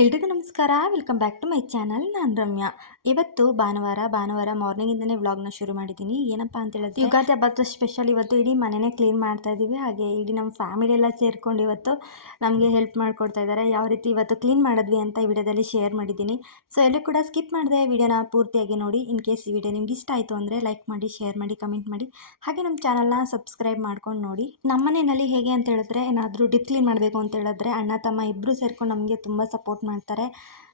ಎಲ್ರಿಗೂ ನಮಸ್ಕಾರ. Welcome back to my channel. ನಾನು ರಮ್ಯಾ. ಇವತ್ತು ಭಾನುವಾರ ಮಾರ್ನಿಂಗಿಂದನೇ ವ್ಲಾಗ್ನ ಶುರು ಮಾಡಿದ್ದೀನಿ. ಏನಪ್ಪ ಅಂತ ಹೇಳಿದ್ರೆ ಯುಗಾದಿ ಹಬ್ಬದ ಸ್ಪೆಷಲ್. ಇವತ್ತು ಇಡೀ ಮನೆನೇ ಕ್ಲೀನ್ ಮಾಡ್ತಾ ಇದ್ದೀವಿ. ಹಾಗೆ ಇಡೀ ನಮ್ಮ ಫ್ಯಾಮಿಲಿ ಎಲ್ಲ ಸೇರ್ಕೊಂಡು ಇವತ್ತು ನಮಗೆ ಹೆಲ್ಪ್ ಮಾಡಿಕೊಡ್ತಾ ಇದ್ದಾರೆ. ಯಾವ ರೀತಿ ಇವತ್ತು ಕ್ಲೀನ್ ಮಾಡಿದ್ವಿ ಅಂತ ಈ ವಿಡಿಯೋದಲ್ಲಿ ಶೇರ್ ಮಾಡಿದ್ದೀನಿ. ಸೊ ಎಲ್ಲೂ ಕೂಡ ಸ್ಕಿಪ್ ಮಾಡಿದೆ ವಿಡಿಯೋನ ಪೂರ್ತಿಯಾಗಿ ನೋಡಿ. ಇನ್ ಕೇಸ್ ಈ ವಿಡಿಯೋ ನಿಮ್ಗೆ ಇಷ್ಟ ಆಯಿತು ಅಂದರೆ ಲೈಕ್ ಮಾಡಿ, ಶೇರ್ ಮಾಡಿ, ಕಮೆಂಟ್ ಮಾಡಿ. ಹಾಗೆ ನಮ್ಮ ಚಾನಲ್ನ ಸಬ್ಸ್ಕ್ರೈಬ್ ಮಾಡ್ಕೊಂಡು ನೋಡಿ. ನಮ್ಮ ಮನೆಯಲ್ಲಿ ಹೇಗೆ ಅಂತ ಹೇಳಿದ್ರೆ, ಏನಾದರೂ ಡಿಪ್ ಕ್ಲೀನ್ ಮಾಡಬೇಕು ಅಂತ ಹೇಳಿದ್ರೆ ಅಣ್ಣ ತಮ್ಮ ಇಬ್ಬರು ಸೇರ್ಕೊಂಡು ನಮಗೆ ತುಂಬ ಸಪೋರ್ಟ್ ಮಾಡ್ತಾರೆ.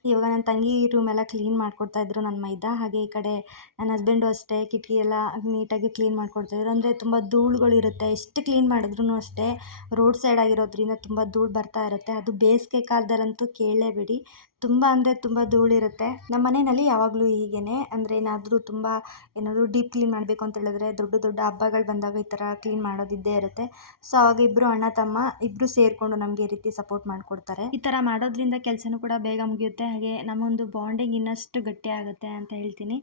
ಇವಾಗ ನನ್ನ ತಂಗಿ ರೂಮ್ ಎಲ್ಲ ಕ್ಲೀನ್ ಮಾಡ್ಕೊಡ್ತಾಯಿದ್ರು ನನ್ನ ಮೈದ. ಹಾಗೆ ಈ ಕಡೆ ನನ್ನ ಹಸ್ಬೆಂಡು ಅಷ್ಟೇ ಕಿಟಕಿ ಎಲ್ಲ ನೀಟಾಗಿ ಕ್ಲೀನ್ ಮಾಡ್ಕೊಡ್ತಾಯಿದ್ರು. ಅಂದರೆ ತುಂಬ ಧೂಳುಗಳಿರುತ್ತೆ, ಎಷ್ಟು ಕ್ಲೀನ್ ಮಾಡಿದ್ರೂ ಅಷ್ಟೇ ರೋಡ್ ಸೈಡ್ ಆಗಿರೋದ್ರಿಂದ ತುಂಬ ಧೂಳು ಬರ್ತಾ ಇರುತ್ತೆ. ಅದು ಬೇಸಿಗೆ ಕಾಲದಲ್ಲಂತೂ ಕೇಳಲೇಬೇಡಿ, ತುಂಬ ಅಂದರೆ ತುಂಬ ಧೂಳಿರುತ್ತೆ. ನಮ್ಮ ಮನೆಯಲ್ಲಿ ಯಾವಾಗಲೂ ಹೀಗೇ, ಅಂದರೆ ಏನಾದರೂ ಡೀಪ್ ಕ್ಲೀನ್ ಮಾಡಬೇಕು ಅಂತ ಹೇಳಿದ್ರೆ ದೊಡ್ಡ ದೊಡ್ಡ ಹಬ್ಬಗಳು ಬಂದಾಗ ಈ ಥರ ಕ್ಲೀನ್ ಮಾಡೋದಿದ್ದೇ ಇರುತ್ತೆ. ಸೊ ಅವಾಗ ಇಬ್ಬರು ಅಣ್ಣ ತಮ್ಮ ಇಬ್ಬರು ಸೇರಿಕೊಂಡು ನಮಗೆ ಈ ರೀತಿ ಸಪೋರ್ಟ್ ಮಾಡಿಕೊಡ್ತಾರೆ. ಈ ಥರ ಮಾಡೋದ್ರಿಂದ ಕೆಲಸನೂ ಕೂಡ ಬೇಗ ಮುಗಿಯುತ್ತೆ. ಹಾಗೆ ನಮ್ಮೊಂದು ಬಾಂಡಿಂಗ್ ಇನ್ನಷ್ಟು ಗಟ್ಟಿ ಆಗುತ್ತೆ ಅಂತ ಹೇಳ್ತೀನಿ.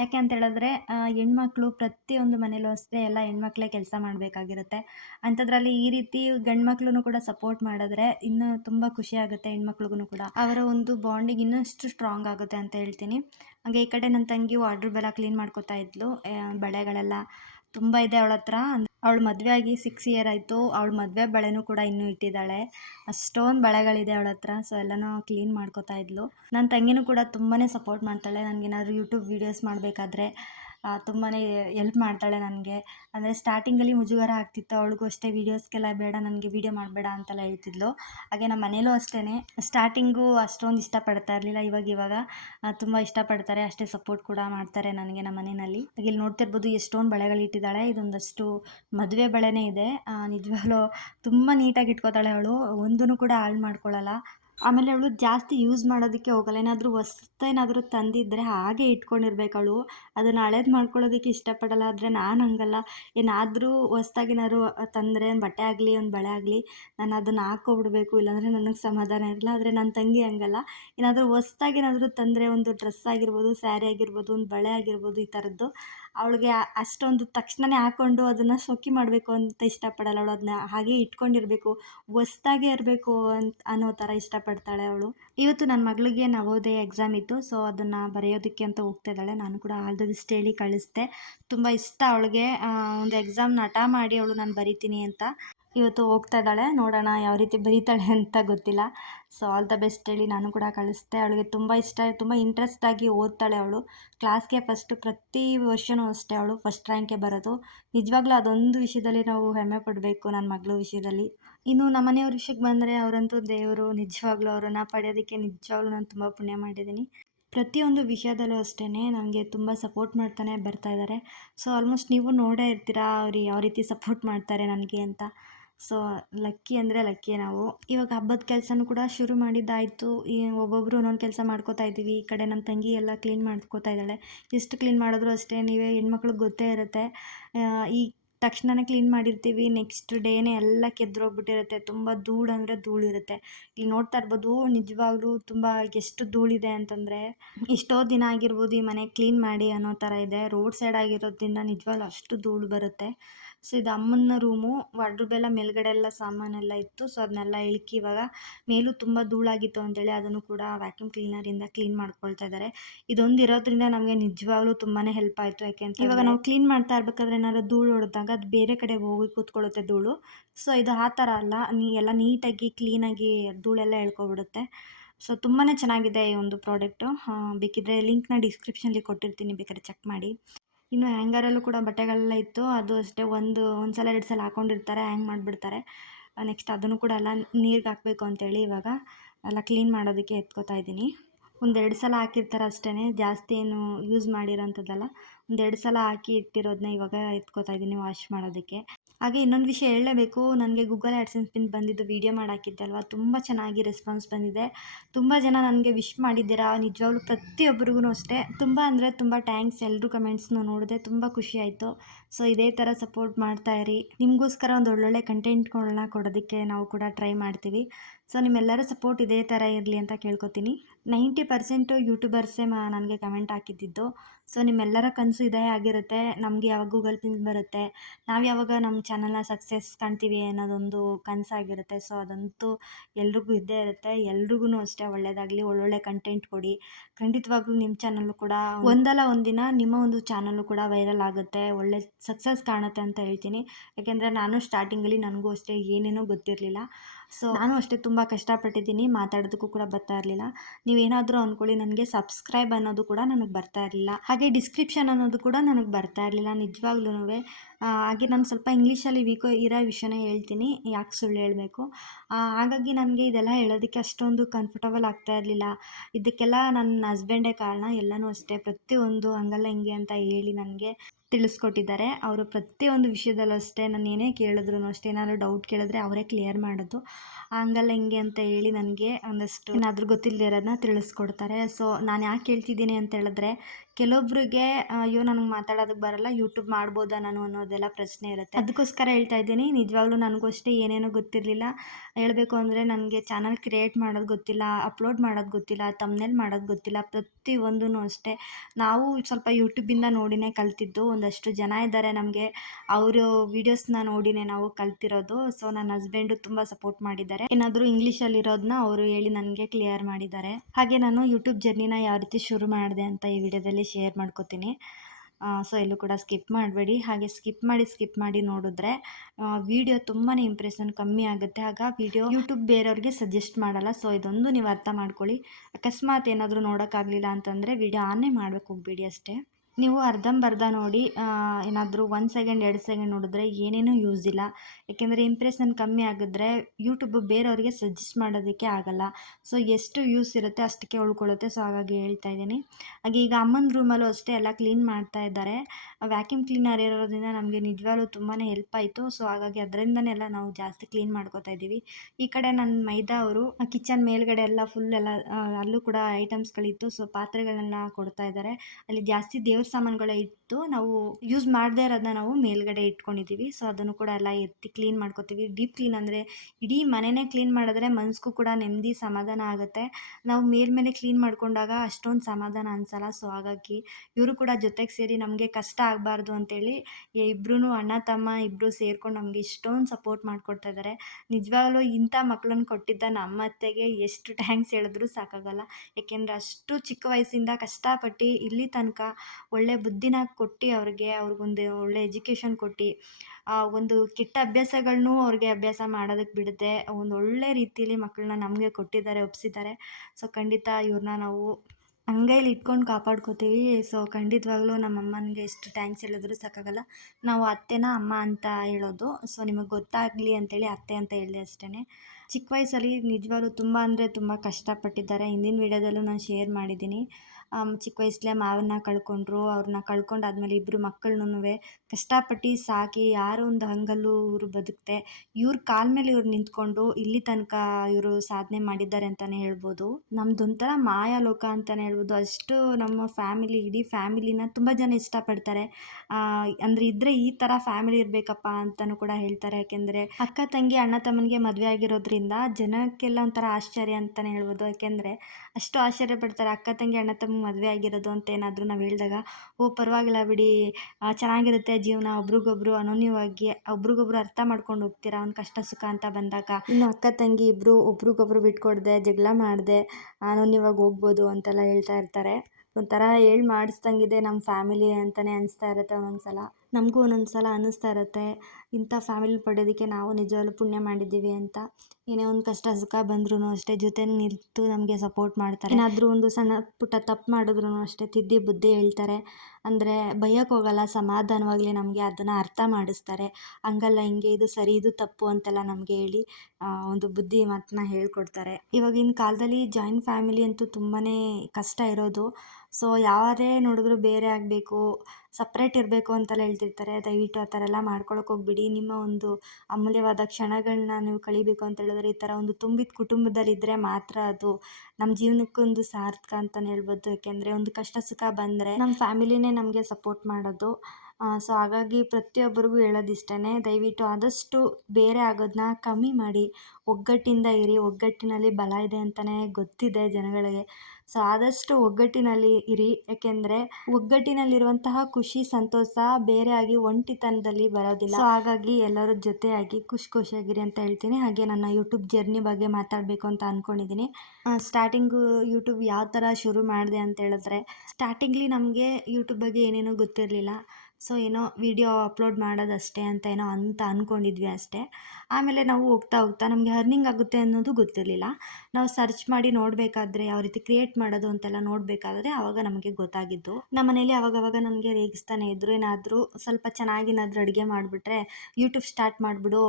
ಯಾಕೆ ಅಂತ ಹೇಳಿದ್ರೆ ಹೆಣ್ಮಕ್ಳು ಪ್ರತಿಯೊಂದು ಮನೇಲೂ ಅಷ್ಟೇ ಎಲ್ಲ ಹೆಣ್ಮಕ್ಳೇ ಕೆಲಸ ಮಾಡಬೇಕಾಗಿರುತ್ತೆ. ಅಂಥದ್ರಲ್ಲಿ ಈ ರೀತಿ ಗಂಡು ಮಕ್ಳು ಕೂಡ ಸಪೋರ್ಟ್ ಮಾಡಿದ್ರೆ ಇನ್ನೂ ತುಂಬ ಖುಷಿ ಆಗುತ್ತೆ. ಹೆಣ್ಮಕ್ಳಿಗೂ ಕೂಡ ಅವರ ಒಂದು ಬಾಂಡಿಂಗ್ ಇನ್ನಷ್ಟು ಸ್ಟ್ರಾಂಗ್ ಆಗುತ್ತೆ ಅಂತ ಹೇಳ್ತೀನಿ. ಹಾಗೆ ಈ ಕಡೆ ನನ್ನ ತಂಗಿ ವಾರ್ಡ್ರೋಬ್ ಕ್ಲೀನ್ ಮಾಡ್ಕೊತಾ ಇದ್ಲು. ಬಳೆಗಳೆಲ್ಲ ತುಂಬ ಇದೆ ಅವಳ ಹತ್ರ. ಅವಳು ಮದುವೆ ಆಗಿ 6 ಇಯರ್ ಆಯಿತು. ಅವಳು ಮದುವೆ ಬಳೆನೂ ಕೂಡ ಇನ್ನೂ ಇಟ್ಟಿದ್ದಾಳೆ. ಅಷ್ಟೊಂದು ಬಳೆಗಳಿದೆ ಅವಳ ಹತ್ರ. ಸೊ ಎಲ್ಲನೂ ಕ್ಲೀನ್ ಮಾಡ್ಕೊತಾ ಇದ್ಲು. ನನ್ನ ತಂಗಿನೂ ಕೂಡ ತುಂಬಾ ಸಪೋರ್ಟ್ ಮಾಡ್ತಾಳೆ. ನನಗೇನಾದರೂ ಯೂಟ್ಯೂಬ್ ವೀಡಿಯೋಸ್ ಮಾಡಬೇಕಾದ್ರೆ ತುಂಬಾ ಎಲ್ಪ್ ಮಾಡ್ತಾಳೆ ನನಗೆ. ಅಂದರೆ ಸ್ಟಾರ್ಟಿಂಗಲ್ಲಿ ಮುಜುಗರ ಆಗ್ತಿತ್ತು ಅವಳಿಗೂ ಅಷ್ಟೇ. ವೀಡಿಯೋಸ್ಗೆಲ್ಲ ಬೇಡ, ನನಗೆ ವೀಡಿಯೋ ಮಾಡಬೇಡ ಅಂತೆಲ್ಲ ಹೇಳ್ತಿದ್ಲು. ಹಾಗೆ ನಮ್ಮ ಮನೇಲೂ ಅಷ್ಟೇ ಸ್ಟಾರ್ಟಿಂಗು ಅಷ್ಟೊಂದು ಇಷ್ಟಪಡ್ತಾ ಇರಲಿಲ್ಲ. ಇವಾಗ ತುಂಬ ಇಷ್ಟಪಡ್ತಾರೆ, ಅಷ್ಟೇ ಸಪೋರ್ಟ್ ಕೂಡ ಮಾಡ್ತಾರೆ ನನಗೆ ನಮ್ಮ ಮನೆಯಲ್ಲಿ. ಹಾಗೆ ಇಲ್ಲಿ ನೋಡ್ತಿರ್ಬೋದು ಎಷ್ಟೊಂದು ಬಳೆಗಳಿಟ್ಟಿದ್ದಾಳೆ. ಇದೊಂದಷ್ಟು ಮದುವೆ ಬಳೆನೇ ಇದೆ. ನಿಜವಾಗ್ಲೂ ತುಂಬ ನೀಟಾಗಿ ಇಟ್ಕೋತಾಳೆ ಅವಳು, ಒಂದೂ ಕೂಡ ಹಾಳು ಮಾಡ್ಕೊಳ್ಳಲ್ಲ. ಆಮೇಲೆ ಅವಳು ಜಾಸ್ತಿ ಯೂಸ್ ಮಾಡೋದಕ್ಕೆ ಹೋಗಲ್ಲ. ಏನಾದರೂ ಹೊಸ್ತೇನಾದರೂ ತಂದಿದ್ದರೆ ಹಾಗೆ ಇಟ್ಕೊಂಡಿರ್ಬೇಕು ಅವಳು. ಅದನ್ನು ಹಳೇದು ಮಾಡ್ಕೊಳ್ಳೋದಕ್ಕೆ ಇಷ್ಟಪಡಲ್ಲ. ಆದರೆ ನಾನು ಹಂಗಲ್ಲ. ಏನಾದರೂ ಹೊಸ್ದಾಗೇನಾದ್ರು ತಂದರೆ ಒಂದು ಬಟ್ಟೆ ಆಗಲಿ ಒಂದು ಬಳೆ ಆಗಲಿ, ನಾನು ಅದನ್ನು ಹಾಕ್ಕೊಬಿಡ್ಬೇಕು, ಇಲ್ಲಾಂದರೆ ನನಗೆ ಸಮಾಧಾನ ಇರಲ್ಲ. ಆದರೆ ನನ್ನ ತಂಗಿ ಹಂಗಲ್ಲ. ಏನಾದರೂ ಹೊಸ್ದಾಗೇನಾದರೂ ತಂದರೆ ಒಂದು ಡ್ರೆಸ್ ಆಗಿರ್ಬೋದು, ಸ್ಯಾರಿ ಆಗಿರ್ಬೋದು, ಒಂದು ಬಳೆ ಆಗಿರ್ಬೋದು, ಈ ಥರದ್ದು ಅವಳಿಗೆ ಅಷ್ಟೊಂದು ತಕ್ಷಣವೇ ಹಾಕ್ಕೊಂಡು ಅದನ್ನು ಶೋಕಿ ಮಾಡಬೇಕು ಅಂತ ಇಷ್ಟಪಡಲ್ಲ ಅವಳು. ಅದನ್ನ ಹಾಗೆ ಇಟ್ಕೊಂಡಿರಬೇಕು, ಹೊಸ್ದಾಗೆ ಇರಬೇಕು ಅನ್ನೋ ಥರ ಇಷ್ಟಪಡ್ತಾಳೆ ಅವಳು. ಇವತ್ತು ನನ್ನ ಮಗಳಿಗೆ ನವೋದಯ ಎಕ್ಸಾಮ್ ಇತ್ತು. ಸೊ ಅದನ್ನು ಬರೆಯೋದಕ್ಕೆ ಅಂತ ಹೋಗ್ತಾ ಇದ್ದಾಳೆ. ನಾನು ಕೂಡ ಆಲ್ ದ ಬೆಸ್ಟ್ ಹೇಳಿ ಕಳಿಸ್ದೆ. ತುಂಬ ಇಷ್ಟ ಅವಳಿಗೆ ಒಂದು ಎಕ್ಸಾಮ್ನ ಹಠ ಮಾಡಿ ಅವಳು ನಾನು ಬರಿತೀನಿ ಅಂತ ಇವತ್ತು ಹೋಗ್ತಾ ಇದ್ದಾಳೆ. ನೋಡೋಣ ಯಾವ ರೀತಿ ಬರೀತಾಳೆ ಅಂತ ಗೊತ್ತಿಲ್ಲ. ಸೊ ಆಲ್ ದ ಬೆಸ್ಟ್ ಹೇಳಿ ನಾನು ಕೂಡ ಕಳಿಸ್ದೆ. ಅವಳಿಗೆ ತುಂಬ ಇಷ್ಟ, ತುಂಬ ಇಂಟ್ರೆಸ್ಟಾಗಿ ಓದ್ತಾಳೆ ಅವಳು. ಕ್ಲಾಸ್ಗೆ ಫಸ್ಟು, ಪ್ರತಿ ವರ್ಷವೂ ಅಷ್ಟೇ ಅವಳು ಫಸ್ಟ್ ರ್ಯಾಂಕೇ ಬರೋದು. ನಿಜವಾಗ್ಲೂ ಅದೊಂದು ವಿಷಯದಲ್ಲಿ ನಾವು ಹೆಮ್ಮೆ ಪಡಬೇಕು ನನ್ನ ಮಗಳ ವಿಷಯದಲ್ಲಿ. ಇನ್ನು ನಮ್ಮ ಮನೆಯವ್ರ ವಿಷಯಕ್ಕೆ ಬಂದರೆ ಅವರಂತೂ ದೇವರು. ನಿಜವಾಗ್ಲೂ ಅವರನ್ನು ಪಡೆಯೋದಕ್ಕೆ ನಿಜವಾಗ್ಲೂ ನಾನು ತುಂಬ ಪುಣ್ಯ ಮಾಡಿದ್ದೀನಿ. ಪ್ರತಿಯೊಂದು ವಿಷಯದಲ್ಲೂ ಅಷ್ಟೇ ನನಗೆ ತುಂಬ ಸಪೋರ್ಟ್ ಮಾಡ್ತಾನೆ ಬರ್ತಾ ಇದ್ದಾರೆ. ಸೊ ಆಲ್ಮೋಸ್ಟ್ ನೀವು ನೋಡೇ ಇರ್ತೀರಾ ಅವ್ರು ಯಾವ ರೀತಿ ಸಪೋರ್ಟ್ ಮಾಡ್ತಾರೆ ನನಗೆ ಅಂತ. ಸೊ ಲಕ್ಕಿ ಅಂದರೆ ಲಕ್ಕಿಯೇ ನಾವು. ಇವಾಗ ಹಬ್ಬದ ಕೆಲಸನೂ ಕೂಡ ಶುರು ಮಾಡಿದ್ದಾಯಿತು. ಒಬ್ಬೊಬ್ಬರು ಒಂದೊಂದು ಕೆಲಸ ಮಾಡ್ಕೋತಾ ಇದ್ದೀವಿ. ಈ ಕಡೆ ನನ್ನ ತಂಗಿ ಎಲ್ಲ ಕ್ಲೀನ್ ಮಾಡ್ಕೋತಾ ಇದ್ದಾಳೆ. ಎಷ್ಟು ಕ್ಲೀನ್ ಮಾಡಿದ್ರು ಅಷ್ಟೇ, ನೀವೇ ಹೆಣ್ಮಕ್ಳಿಗೆ ಗೊತ್ತೇ ಇರುತ್ತೆ. ಈ ತಕ್ಷಣವೇ ಕ್ಲೀನ್ ಮಾಡಿರ್ತೀವಿ, ನೆಕ್ಸ್ಟ್ ಡೇನೇ ಎಲ್ಲ ಕೆದ್ದರೋಗ್ಬಿಟ್ಟಿರುತ್ತೆ. ತುಂಬ ಧೂಳು ಅಂದರೆ ಧೂಳಿರುತ್ತೆ. ಇಲ್ಲಿ ನೋಡ್ತಾ ಇರ್ಬೋದು ನಿಜವಾಗ್ಲೂ ತುಂಬ ಎಷ್ಟು ಧೂಳಿದೆ ಅಂತಂದರೆ, ಎಷ್ಟೋ ದಿನ ಆಗಿರ್ಬೋದು ಈ ಮನೆ ಕ್ಲೀನ್ ಮಾಡಿ ಅನ್ನೋ ಥರ ಇದೆ. ರೋಡ್ ಸೈಡ್ ಆಗಿರೋದ್ರಿಂದ ನಿಜವಾಗ್ಲೂ ಅಷ್ಟು ಧೂಳು ಬರುತ್ತೆ. ಸೊ ಇದು ಅಮ್ಮನ ರೂಮು. ವಾರ್ಡ್ರೋಬೆಲ್ಲ ಮೇಲ್ಗಡೆ ಎಲ್ಲ ಸಾಮಾನೆಲ್ಲ ಇತ್ತು. ಸೊ ಅದನ್ನೆಲ್ಲ ಇಳ್ಕಿ ಇವಾಗ ಮೇಲೂ ತುಂಬ ಧೂಳಾಗಿತ್ತು ಅಂತೇಳಿ ಅದನ್ನು ಕೂಡ ವ್ಯಾಕ್ಯೂಮ್ ಕ್ಲೀನರಿಂದ ಕ್ಲೀನ್ ಮಾಡ್ಕೊಳ್ತಾ ಇದ್ದಾರೆ. ಇದೊಂದು ಇರೋದ್ರಿಂದ ನಮಗೆ ನಿಜವಾಗ್ಲೂ ತುಂಬಾ ಹೆಲ್ಪ್ ಆಯಿತು. ಯಾಕೆ ಅಂತ ಇವಾಗ ನಾವು ಕ್ಲೀನ್ ಮಾಡ್ತಾ ಇರಬೇಕಾದ್ರೆ ಏನಾದ್ರು ಧೂಳು ಹೊಡೆದಾಗ ಅದು ಬೇರೆ ಕಡೆ ಹೋಗಿ ಕೂತ್ಕೊಳ್ಳುತ್ತೆ ಧೂಳು. ಸೊ ಇದು ಆ ಥರ ಅಲ್ಲ, ಎಲ್ಲ ನೀಟಾಗಿ ಕ್ಲೀನಾಗಿ ಧೂಳೆಲ್ಲ ಎಳ್ಕೊಬಿಡುತ್ತೆ. ಸೊ ತುಂಬಾ ಚೆನ್ನಾಗಿದೆ ಈ ಒಂದು ಪ್ರಾಡಕ್ಟು. ಬೇಕಿದ್ದರೆ ಲಿಂಕ್ನ ಡಿಸ್ಕ್ರಿಪ್ಷನಲ್ಲಿ ಕೊಟ್ಟಿರ್ತೀನಿ, ಬೇಕಾದ್ರೆ ಚೆಕ್ ಮಾಡಿ. ಇನ್ನು ಹ್ಯಾಂಗರಲ್ಲೂ ಕೂಡ ಬಟ್ಟೆಗಳೆಲ್ಲ ಇತ್ತು. ಅದು ಅಷ್ಟೇ ಒಂದು ಸಲ 2 ಸಲ ಹಾಕ್ಕೊಂಡಿರ್ತಾರೆ, ಹ್ಯಾಂಗ್ ಮಾಡಿಬಿಡ್ತಾರೆ. ನೆಕ್ಸ್ಟ್ ಅದನ್ನು ಕೂಡ ಎಲ್ಲ ನೀರಿಗೆ ಹಾಕಬೇಕು ಅಂತೇಳಿ ಇವಾಗ ಎಲ್ಲ ಕ್ಲೀನ್ ಮಾಡೋದಕ್ಕೆ ಎತ್ಕೋತಾ ಇದ್ದೀನಿ. 1-2 ಸಲ ಹಾಕಿರ್ತಾರೆ ಅಷ್ಟೇ, ಜಾಸ್ತಿ ಏನು ಯೂಸ್ ಮಾಡಿರೋಂಥದ್ದಲ್ಲ. 1-2 ಸಲ ಹಾಕಿ ಇಟ್ಟಿರೋದನ್ನ ಇವಾಗ ಎತ್ಕೋತಾ ಇದ್ದೀನಿ ವಾಶ್ ಮಾಡೋದಕ್ಕೆ. ಹಾಗೆ ಇನ್ನೊಂದು ವಿಷಯ ಹೇಳಲೇಬೇಕು, ನನಗೆ ಗೂಗಲ್ ಆ್ಯಡ್ಸೆನ್ಸ್ ಪಿನ್ ಬಂದಿದ್ದು ವೀಡಿಯೋ ಮಾಡಾಕಿದ್ದಲ್ವ, ತುಂಬ ಚೆನ್ನಾಗಿ ರೆಸ್ಪಾನ್ಸ್ ಬಂದಿದೆ. ತುಂಬ ಜನ ನನಗೆ ವಿಶ್ ಮಾಡಿದ್ದೀರಾ. ನಿಜವಾಗ್ಲೂ ಪ್ರತಿಯೊಬ್ಬರಿಗೂ ಅಷ್ಟೇ ತುಂಬ ಅಂದರೆ ತುಂಬ ಥ್ಯಾಂಕ್ಸ್. ಎಲ್ಲರೂ ಕಮೆಂಟ್ಸ್ನ ನೋಡಿದೆ, ತುಂಬ ಖುಷಿ ಆಯಿತು. ಸೊ ಇದೇ ಥರ ಸಪೋರ್ಟ್ ಮಾಡ್ತಾ ಇರಿ. ನಿಮಗೋಸ್ಕರ ಒಂದು ಒಳ್ಳೊಳ್ಳೆ ಕಂಟೆಂಟ್ಗಳನ್ನ ಕೊಡೋದಕ್ಕೆ ನಾವು ಕೂಡ ಟ್ರೈ ಮಾಡ್ತೀವಿ. ಸೊ ನಿಮ್ಮೆಲ್ಲರ ಸಪೋರ್ಟ್ ಇದೇ ಥರ ಇರಲಿ ಅಂತ ಕೇಳ್ಕೊತೀನಿ. 90% ಯೂಟ್ಯೂಬರ್ಸೇ ನನಗೆ ಕಮೆಂಟ್ ಹಾಕಿದ್ದಿದ್ದು. ಸೊ ನಿಮ್ಮೆಲ್ಲರ ಕನಸು ಇದೇ ಆಗಿರುತ್ತೆ, ನಮಗೆ ಯಾವಾಗ ಗೂಗಲ್ ಪಿನ್ ಬರುತ್ತೆ, ನಾವು ಯಾವಾಗ ನಮ್ಮ ಚಾನಲ್ನ ಸಕ್ಸಸ್ ಕಾಣ್ತೀವಿ ಅನ್ನೋದೊಂದು ಕನಸಾಗಿರುತ್ತೆ. ಸೊ ಅದಂತೂ ಎಲ್ರಿಗೂ ಇದ್ದೇ ಇರುತ್ತೆ. ಎಲ್ರಿಗೂ ಅಷ್ಟೇ ಒಳ್ಳೆಯದಾಗಲಿ, ಒಳ್ಳೊಳ್ಳೆ ಕಂಟೆಂಟ್ ಕೊಡಿ. ಖಂಡಿತವಾಗ್ಲೂ ನಿಮ್ಮ ಚಾನಲ್ಲು ಕೂಡ ಒಂದಲ್ಲ ಒಂದಿನ ನಿಮ್ಮ ಒಂದು ಚಾನಲ್ಲು ಕೂಡ ವೈರಲ್ ಆಗುತ್ತೆ, ಒಳ್ಳೆ ಸಕ್ಸಸ್ ಕಾಣುತ್ತೆ ಅಂತ ಹೇಳ್ತೀನಿ. ಯಾಕೆಂದರೆ ನಾನು ಸ್ಟಾರ್ಟಿಂಗಲ್ಲಿ ನನಗೂ ಅಷ್ಟೇ ಏನೇನೋ ಗೊತ್ತಿರಲಿಲ್ಲ. ಸೊ ನಾನು ಅಷ್ಟೇ ತುಂಬ ಕಷ್ಟಪಟ್ಟಿದ್ದೀನಿ, ಮಾತಾಡೋದಕ್ಕೂ ಕೂಡ ಬರ್ತಾ ಇರಲಿಲ್ಲ. ನೀವೇನಾದರೂ ಅಂದ್ಕೊಳ್ಳಿ, ನನಗೆ ಸಬ್ಸ್ಕ್ರೈಬ್ ಅನ್ನೋದು ಕೂಡ ನನಗೆ ಬರ್ತಾ ಇರಲಿಲ್ಲ, ಹಾಗೆ ಡಿಸ್ಕ್ರಿಪ್ಷನ್ ಅನ್ನೋದು ಕೂಡ ನನಗೆ ಬರ್ತಾ ಇರಲಿಲ್ಲ ನಿಜವಾಗ್ಲೂ. ಹಾಗೆ ನಾನು ಸ್ವಲ್ಪ ಇಂಗ್ಲೀಷಲ್ಲಿ ವೀಕೋ ಇರೋ ವಿಷಯನೇ ಹೇಳ್ತೀನಿ, ಯಾಕೆ ಸುಳ್ಳು ಹೇಳಬೇಕು. ಹಾಗಾಗಿ ನನಗೆ ಇದೆಲ್ಲ ಹೇಳೋದಕ್ಕೆ ಅಷ್ಟೊಂದು ಕಂಫರ್ಟಬಲ್ ಆಗ್ತಾ ಇರಲಿಲ್ಲ. ಇದಕ್ಕೆಲ್ಲ ನನ್ನ ಹಸ್ಬೆಂಡೇ ಕಾರಣ. ಎಲ್ಲನೂ ಅಷ್ಟೇ ಪ್ರತಿಯೊಂದು ಹಂಗಲ್ಲ ಹಿಂಗೆ ಅಂತ ಹೇಳಿ ನನಗೆ ತಿಳಿಸ್ಕೊಟ್ಟಿದ್ದಾರೆ. ಅವರು ಪ್ರತಿಯೊಂದು ವಿಷಯದಲ್ಲೂ ಅಷ್ಟೇ, ನಾನು ಏನೇ ಕೇಳಿದ್ರು ಅಷ್ಟೇ, ಏನಾದರೂ ಡೌಟ್ ಕೇಳಿದ್ರೆ ಅವರೇ ಕ್ಲಿಯರ್ ಮಾಡೋದು. ಹಂಗಲ್ಲ ಹಿಂಗೆ ಅಂತ ಹೇಳಿ ನನಗೆ ಒಂದಷ್ಟು ಏನಾದರೂ ಗೊತ್ತಿಲ್ಲದೆ ಇರೋದನ್ನ ತಿಳಿಸ್ಕೊಡ್ತಾರೆ. ಸೊ ನಾನು ಯಾಕೆ ಹೇಳ್ತಿದ್ದೀನಿ ಅಂತ ಹೇಳಿದ್ರೆ, ಕೆಲವೊಬ್ರಿಗೆ ಅಯ್ಯೋ ನನಗೆ ಮಾತಾಡೋದಕ್ಕೆ ಬರಲ್ಲ, ಯೂಟ್ಯೂಬ್ ಮಾಡ್ಬೋದಾ ನಾನು ಅನ್ನೋದೆಲ್ಲ ಪ್ರಶ್ನೆ ಇರುತ್ತೆ. ಅದಕ್ಕೋಸ್ಕರ ಹೇಳ್ತಾ ಇದ್ದೀನಿ. ನಿಜವಾಗ್ಲೂ ನನಗೂ ಅಷ್ಟೇ ಏನೇನೂ ಗೊತ್ತಿರಲಿಲ್ಲ. ಹೇಳಬೇಕು ಅಂದರೆ ನನಗೆ ಚಾನಲ್ ಕ್ರಿಯೇಟ್ ಮಾಡೋದು ಗೊತ್ತಿಲ್ಲ, ಅಪ್ಲೋಡ್ ಮಾಡೋದು ಗೊತ್ತಿಲ್ಲ, ತಮ್ನೇಲ್ ಮಾಡೋದು ಗೊತ್ತಿಲ್ಲ, ಪ್ರತಿಯೊಂದೂ ಅಷ್ಟೇ ನಾವು ಸ್ವಲ್ಪ ಯೂಟ್ಯೂಬಿಂದ ನೋಡಿನೇ ಕಲ್ತಿದ್ದು. ಒಂದಷ್ಟು ಜನ ಇದ್ದಾರೆ ನಮಗೆ, ಅವರು ವೀಡಿಯೋಸ್ನ ನೋಡಿನೇ ನಾವು ಕಲ್ತಿರೋದು. ಸೊ ನನ್ನ ಹಸ್ಬೆಂಡು ತುಂಬ ಸಪೋರ್ಟ್ ಮಾಡಿದ್ದಾರೆ. ಏನಾದರೂ ಇಂಗ್ಲೀಷಲ್ಲಿರೋದನ್ನ ಅವರು ಹೇಳಿ ನನಗೆ ಕ್ಲಿಯರ್ ಮಾಡಿದ್ದಾರೆ. ಹಾಗೆ ನಾನು ಯೂಟ್ಯೂಬ್ ಜರ್ನಿನ ಯಾವ ರೀತಿ ಶುರು ಮಾಡಿದೆ ಅಂತ ಈ ವಿಡಿಯೋದಲ್ಲಿ ಶೇರ್ ಮಾಡ್ಕೋತೀನಿ. ಸೊ ಎಲ್ಲೂ ಕೂಡ ಸ್ಕಿಪ್ ಮಾಡಬೇಡಿ. ಹಾಗೆ ಸ್ಕಿಪ್ ಮಾಡಿ ನೋಡಿದ್ರೆ ವಿಡಿಯೋ ತುಂಬಾ ಇಂಪ್ರೆಷನ್ ಕಮ್ಮಿ ಆಗುತ್ತೆ. ಆಗ ವಿಡಿಯೋ ಯೂಟ್ಯೂಬ್ ಬೇರೆಯವ್ರಿಗೆ ಸಜೆಸ್ಟ್ ಮಾಡಲ್ಲ. ಸೊ ಇದೊಂದು ನೀವು ಅರ್ಥ ಮಾಡ್ಕೊಳ್ಳಿ. ಅಕಸ್ಮಾತ್ ಏನಾದರೂ ನೋಡೋಕ್ಕಾಗಲಿಲ್ಲ ಅಂತಂದರೆ ವಿಡಿಯೋ ಆನ್ನೇ ಮಾಡೋಕ್ಕೆ ಹೋಗ್ಬೇಡಿ ಅಷ್ಟೇ. ನೀವು ಅರ್ಧಂಬರ್ಧ ನೋಡಿ ಏನಾದರೂ 1 ಸೆಕೆಂಡ್ 2 ಸೆಕೆಂಡ್ ನೋಡಿದ್ರೆ ಏನೇನೂ ಯೂಸ್ ಇಲ್ಲ. ಏಕೆಂದರೆ ಇಂಪ್ರೆಷನ್ ಕಮ್ಮಿ ಆಗಿದ್ರೆ ಯೂಟ್ಯೂಬು ಬೇರೆಯವ್ರಿಗೆ ಸಜೆಸ್ಟ್ ಮಾಡೋದಕ್ಕೆ ಆಗಲ್ಲ. ಸೊ ಎಷ್ಟು ಯೂಸ್ ಇರುತ್ತೆ ಅಷ್ಟಕ್ಕೆ ಉಳ್ಕೊಳ್ಳುತ್ತೆ. ಸೊ ಹಾಗಾಗಿ ಹೇಳ್ತಾ ಇದ್ದೀನಿ. ಹಾಗೆ ಈಗ ಅಮ್ಮನ ರೂಮಲ್ಲೂ ಅಷ್ಟೇ ಎಲ್ಲ ಕ್ಲೀನ್ ಮಾಡ್ತಾ ಇದ್ದಾರೆ. ವ್ಯಾಕ್ಯೂಮ್ ಕ್ಲೀನರ್ ಇರೋದ್ರಿಂದ ನಮಗೆ ನಿಜವಾಗ್ಲೂ ತುಂಬಾ ಹೆಲ್ಪ್ ಆಯಿತು. ಸೊ ಹಾಗಾಗಿ ಅದರಿಂದನೇ ಎಲ್ಲ ನಾವು ಜಾಸ್ತಿ ಕ್ಲೀನ್ ಮಾಡ್ಕೋತಾ ಇದ್ದೀವಿ. ಈ ಕಡೆ ನನ್ನ ಮೈದಾ ಅವರು ಕಿಚನ್ ಮೇಲ್ಗಡೆ ಎಲ್ಲ ಫುಲ್ ಎಲ್ಲ ಅಲ್ಲೂ ಕೂಡ ಐಟಮ್ಸ್ಗಳಿತ್ತು. ಸೊ ಪಾತ್ರೆಗಳನ್ನೆಲ್ಲ ಕೊಡ್ತಾ ಇದ್ದಾರೆ. ಅಲ್ಲಿ ಜಾಸ್ತಿ ದೇವ್ರ ಸಾಮಾನುಗಳೇ ಇಟ್ಟು ನಾವು ಯೂಸ್ ಮಾಡದೇ ಇರೋದನ್ನ ನಾವು ಮೇಲ್ಗಡೆ ಇಟ್ಕೊಂಡಿದ್ದೀವಿ. ಸೊ ಅದನ್ನು ಕೂಡ ಎಲ್ಲ ಎತ್ತಿ ಕ್ಲೀನ್ ಮಾಡ್ಕೋತೀವಿ. ಡೀಪ್ ಕ್ಲೀನ್ ಅಂದರೆ ಇಡೀ ಮನೆಯೇ ಕ್ಲೀನ್ ಮಾಡಿದ್ರೆ ಮನಸ್ಗೂ ಕೂಡ ನೆಮ್ಮದಿ ಸಮಾಧಾನ ಆಗುತ್ತೆ. ನಾವು ಮೇಲ್ಮೇಲೆ ಕ್ಲೀನ್ ಮಾಡ್ಕೊಂಡಾಗ ಅಷ್ಟೊಂದು ಸಮಾಧಾನ ಅನಿಸಲ್ಲ. ಸೊ ಹಾಗಾಗಿ ಇವರು ಕೂಡ ಜೊತೆಗೆ ಸೇರಿ ನಮಗೆ ಕಷ್ಟ ಆಗಬಾರ್ದು ಅಂತೇಳಿ ಇಬ್ಬರೂ ಅಣ್ಣ ತಮ್ಮ ಇಬ್ಬರು ಸೇರ್ಕೊಂಡು ನಮಗೆ ಇಷ್ಟೊಂದು ಸಪೋರ್ಟ್ ಮಾಡಿಕೊಡ್ತಾ ಇದ್ದಾರೆ. ನಿಜವಾಗ್ಲೂ ಇಂಥ ಮಕ್ಕಳನ್ನು ಕೊಟ್ಟಿದ್ದ ನಮ್ಮ ಅತ್ತೆಗೆ ಎಷ್ಟು ಥ್ಯಾಂಕ್ಸ್ ಹೇಳಿದ್ರೂ ಸಾಕಾಗಲ್ಲ. ಏಕೆಂದರೆ ಅಷ್ಟು ಚಿಕ್ಕ ವಯಸ್ಸಿಂದ ಕಷ್ಟಪಟ್ಟು ಇಲ್ಲಿ ತನಕ ಒಳ್ಳೆ ಬುದ್ಧಿನ ಕೊಟ್ಟು ಅವ್ರಿಗೊಂದು ಒಳ್ಳೆ ಎಜುಕೇಷನ್ ಕೊಟ್ಟು ಒಂದು ಕೆಟ್ಟ ಅಭ್ಯಾಸಗಳನ್ನೂ ಅವ್ರಿಗೆ ಅಭ್ಯಾಸ ಮಾಡೋದಕ್ಕೆ ಬಿಡದೆ ಒಂದು ಒಳ್ಳೆ ರೀತಿಯಲ್ಲಿ ಮಕ್ಕಳನ್ನ ನಮಗೆ ಕೊಟ್ಟಿದ್ದಾರೆ, ಒಪ್ಪಿಸಿದ್ದಾರೆ. ಸೊ ಖಂಡಿತ ಇವ್ರನ್ನ ನಾವು ಅಂಗೈಲಿ ಇಟ್ಕೊಂಡು ಕಾಪಾಡ್ಕೋತೀವಿ. ಸೊ ಖಂಡಿತವಾಗ್ಲೂ ನಮ್ಮ ಅಮ್ಮನಿಗೆ ಎಷ್ಟು ಥ್ಯಾಂಕ್ಸ್ ಹೇಳಿದ್ರು ಸಾಕಾಗಲ್ಲ. ನಾವು ಅತ್ತೆನ ಅಮ್ಮ ಅಂತ ಹೇಳೋದು. ಸೊ ನಿಮಗೆ ಗೊತ್ತಾಗಲಿ ಅಂತೇಳಿ ಅತ್ತೆ ಅಂತ ಹೇಳಿದೆ ಅಷ್ಟೇ. ಚಿಕ್ಕ ವಯಸ್ಸಲ್ಲಿ ನಿಜವಾಗ್ಲೂ ತುಂಬ ಅಂದರೆ ತುಂಬ ಕಷ್ಟಪಟ್ಟಿದ್ದಾರೆ. ಹಿಂದಿನ ವೀಡಿಯೋದಲ್ಲೂ ನಾನು ಶೇರ್ ಮಾಡಿದ್ದೀನಿ. ಚಿಕ್ಕ ವಯಸ್ಸಲ್ಲೇ ಮಾವನ್ನ ಕಳ್ಕೊಂಡ್ರು. ಅವ್ರನ್ನ ಕಳ್ಕೊಂಡಾದ್ಮೇಲೆ ಇಬ್ಬರು ಮಕ್ಕಳನ್ನೂ ಕಷ್ಟಪಟ್ಟು ಸಾಕಿ ಯಾರೋ ಒಂದು ಹಂಗಲ್ಲೂ ಇವರು ಬದುಕದೆ ಇವ್ರ ಕಾಲ ಮೇಲೆ ಇವ್ರು ನಿಂತ್ಕೊಂಡು ಇಲ್ಲಿ ತನಕ ಇವರು ಸಾಧನೆ ಮಾಡಿದ್ದಾರೆ ಅಂತಲೇ ಹೇಳ್ಬೋದು. ನಮ್ಮದೊಂಥರ ಮಾಯಾಲೋಕ ಅಂತಲೇ ಹೇಳ್ಬೋದು. ಅಷ್ಟು ನಮ್ಮ ಫ್ಯಾಮಿಲಿ, ಇಡೀ ಫ್ಯಾಮಿಲಿನ ತುಂಬ ಜನ ಇಷ್ಟಪಡ್ತಾರೆ. ಅಂದರೆ ಇದ್ದರೆ ಈ ಥರ ಫ್ಯಾಮಿಲಿ ಇರಬೇಕಪ್ಪ ಅಂತಲೂ ಕೂಡ ಹೇಳ್ತಾರೆ. ಯಾಕೆಂದರೆ ಅಕ್ಕ ತಂಗಿ ಅಣ್ಣ ತಮ್ಮನಿಗೆ ಮದುವೆ ಆಗಿರೋದ್ರಿಂದ ಜನಕ್ಕೆಲ್ಲ ಒಂಥರ ಆಶ್ಚರ್ಯ ಅಂತಲೇ ಹೇಳ್ಬೋದು. ಯಾಕೆಂದರೆ ಅಷ್ಟು ಆಶ್ಚರ್ಯ ಪಡ್ತಾರೆ. ಅಕ್ಕ ತಂಗಿ ಅಣ್ಣ ತಮ್ಮ ಮದುವೆ ಆಗಿರೋದು ಅಂತ ಏನಾದರೂ ನಾವು ಹೇಳಿದಾಗ, ಓ ಪರವಾಗಿಲ್ಲ ಬಿಡಿ, ಚೆನ್ನಾಗಿರುತ್ತೆ ಜೀವನ, ಒಬ್ರಿಗೊಬ್ರು ಅನನ್ಯವಾಗಿ ಒಬ್ರಿಗೊಬ್ರು ಅರ್ಥ ಮಾಡ್ಕೊಂಡು ಹೋಗ್ತೀರಾ ಒಂದು ಕಷ್ಟ ಸುಖ ಅಂತ ಬಂದಾಗ. ಇನ್ನು ಅಕ್ಕ ತಂಗಿ ಇಬ್ಬರು ಒಬ್ರಿಗೊಬ್ರು ಬಿಟ್ಕೊಡದೆ ಜಗಳ ಮಾಡದೆ ಅನನ್ಯವಾಗಿ ಹೋಗ್ಬೋದು ಅಂತೆಲ್ಲ ಹೇಳ್ತಾ ಇರ್ತಾರೆ. ಒಂಥರ ಹೇಳಿ ಮಾಡಿಸ್ದಂಗಿದೆ ನಮ್ಮ ಫ್ಯಾಮಿಲಿ ಅಂತಲೇ ಅನಿಸ್ತಾ ಇರುತ್ತೆ ಒಂದೊಂದು ಸಲ. ನಮಗೂ ಒಂದೊಂದು ಸಲ ಅನ್ನಿಸ್ತಾ ಇರುತ್ತೆ, ಇಂಥ ಫ್ಯಾಮಿಲಿ ಪಡೆಯೋದಕ್ಕೆ ನಾವು ನಿಜವಾಗ್ಲೂ ಪುಣ್ಯ ಮಾಡಿದ್ದೀವಿ ಅಂತ. ಏನೇ ಒಂದು ಕಷ್ಟ ಸುಖ ಬಂದ್ರೂ ಅಷ್ಟೇ ಜೊತೆ ನಿಂತು ನಮಗೆ ಸಪೋರ್ಟ್ ಮಾಡ್ತಾರೆ. ಏನಾದರೂ ಒಂದು ಸಣ್ಣ ಪುಟ್ಟ ತಪ್ಪು ಮಾಡಿದ್ರು ಅಷ್ಟೇ ತಿದ್ದಿ ಬುದ್ಧಿ ಹೇಳ್ತಾರೆ. ಅಂದರೆ ಬೈಯೋಕ್ಕೆ ಹೋಗಲ್ಲ, ಸಮಾಧಾನವಾಗಲಿ ನಮಗೆ ಅದನ್ನು ಅರ್ಥ ಮಾಡಿಸ್ತಾರೆ. ಹಂಗಲ್ಲ ಹಿಂಗೆ, ಇದು ಸರಿ ಇದು ತಪ್ಪು ಅಂತೆಲ್ಲ ನಮಗೆ ಹೇಳಿ ಒಂದು ಬುದ್ಧಿ ಮಾತನ್ನ ಹೇಳ್ಕೊಡ್ತಾರೆ. ಇವಾಗಿನ ಕಾಲದಲ್ಲಿ ಜಾಯಿಂಟ್ ಫ್ಯಾಮಿಲಿ ಅಂತೂ ತುಂಬಾ ಕಷ್ಟ ಇರೋದು. ಸೊ ಯಾರೇ ನೋಡಿದ್ರು ಬೇರೆ ಆಗಬೇಕು, ಸಪ್ರೇಟ್ ಇರಬೇಕು ಅಂತೆಲ್ಲ ಹೇಳ್ತಿರ್ತಾರೆ. ದಯವಿಟ್ಟು ಆ ಥರ ಎಲ್ಲ ಮಾಡ್ಕೊಳಕ್ಕೆ ಹೋಗ್ಬಿಡಿ. ನಿಮ್ಮ ಒಂದು ಅಮೂಲ್ಯವಾದ ಕ್ಷಣಗಳನ್ನ ನೀವು ಕಳಿಬೇಕು ಅಂತ ಹೇಳಿದ್ರೆ ಈ ಥರ ಒಂದು ತುಂಬಿದ ಕುಟುಂಬದಲ್ಲಿದ್ದರೆ ಮಾತ್ರ ಅದು ನಮ್ಮ ಜೀವನಕ್ಕೊಂದು ಸಾರ್ಥಕ ಅಂತಲೇ ಹೇಳ್ಬೋದು. ಯಾಕೆಂದರೆ ಒಂದು ಕಷ್ಟ ಸುಖ ಬಂದರೆ ನಮ್ಮ ಫ್ಯಾಮಿಲಿನೇ ನಮಗೆ ಸಪೋರ್ಟ್ ಮಾಡೋದು. ಸೊ ಹಾಗಾಗಿ ಪ್ರತಿಯೊಬ್ಬರಿಗೂ ಹೇಳೋದಿಷ್ಟೇ, ದಯವಿಟ್ಟು ಆದಷ್ಟು ಬೇರೆ ಆಗೋದನ್ನ ಕಮ್ಮಿ ಮಾಡಿ, ಒಗ್ಗಟ್ಟಿಂದ ಇರಿ. ಒಗ್ಗಟ್ಟಿನಲ್ಲಿ ಬಲ ಇದೆ ಅಂತಲೇ ಗೊತ್ತಿದೆ ಜನಗಳಿಗೆ. ಸೊ ಆದಷ್ಟು ಒಗ್ಗಟ್ಟಿನಲ್ಲಿ ಇರಿ, ಯಾಕೆಂದರೆ ಒಗ್ಗಟ್ಟಿನಲ್ಲಿರುವಂತಹ ಖುಷಿ ಸಂತೋಷ ಬೇರೆ ಆಗಿ ಒಂಟಿತನದಲ್ಲಿ ಬರೋದಿಲ್ಲ. ಸೊ ಹಾಗಾಗಿ ಎಲ್ಲರೂ ಜೊತೆಯಾಗಿ ಖುಷಿಯಾಗಿರಿ ಅಂತ ಹೇಳ್ತೀನಿ. ಹಾಗೆ ನನ್ನ ಯೂಟ್ಯೂಬ್ ಜರ್ನಿ ಬಗ್ಗೆ ಮಾತಾಡಬೇಕು ಅಂತ ಅಂದ್ಕೊಂಡಿದ್ದೀನಿ. ಸ್ಟಾರ್ಟಿಂಗು ಯೂಟ್ಯೂಬ್ ಯಾವ ಥರ ಶುರು ಮಾಡಿದೆ ಅಂತ ಹೇಳಿದ್ರೆ, ಸ್ಟಾರ್ಟಿಂಗ್ಲಿ ನಮಗೆ ಯೂಟ್ಯೂಬ್ ಬಗ್ಗೆ ಏನೇನೋ ಗೊತ್ತಿರಲಿಲ್ಲ. ಸೊ ಏನೋ ವಿಡಿಯೋ ಅಪ್ಲೋಡ್ ಮಾಡೋದಷ್ಟೇ ಅಂತ ಅಂದ್ಕೊಂಡಿದ್ವಿ ಅಷ್ಟೇ. ಆಮೇಲೆ ನಾವು ಹೋಗ್ತಾ ನಮಗೆ ಅರ್ನಿಂಗ್ ಆಗುತ್ತೆ ಅನ್ನೋದು ಗೊತ್ತಿರಲಿಲ್ಲ. ನಾವು ಸರ್ಚ್ ಮಾಡಿ ನೋಡಬೇಕಾದ್ರೆ ಯಾವ ರೀತಿ ಕ್ರಿಯೇಟ್ ಮಾಡೋದು ಅಂತೆಲ್ಲ ನೋಡಬೇಕಾದ್ರೆ ಆವಾಗ ನಮಗೆ ಗೊತ್ತಾಗಿದ್ದು. ನಮ್ಮ ಮನೇಲಿ ಅವಾಗವಾಗ ನನಗೆ ರೇಗಿಸ್ತಾನೆ ಇದ್ದರು. ಏನಾದರೂ ಸ್ವಲ್ಪ ಚೆನ್ನಾಗೇನಾದರೂ ಅಡುಗೆ ಮಾಡಿಬಿಟ್ರೆ, ಯೂಟ್ಯೂಬ್ ಸ್ಟಾರ್ಟ್ ಮಾಡಿಬಿಡು,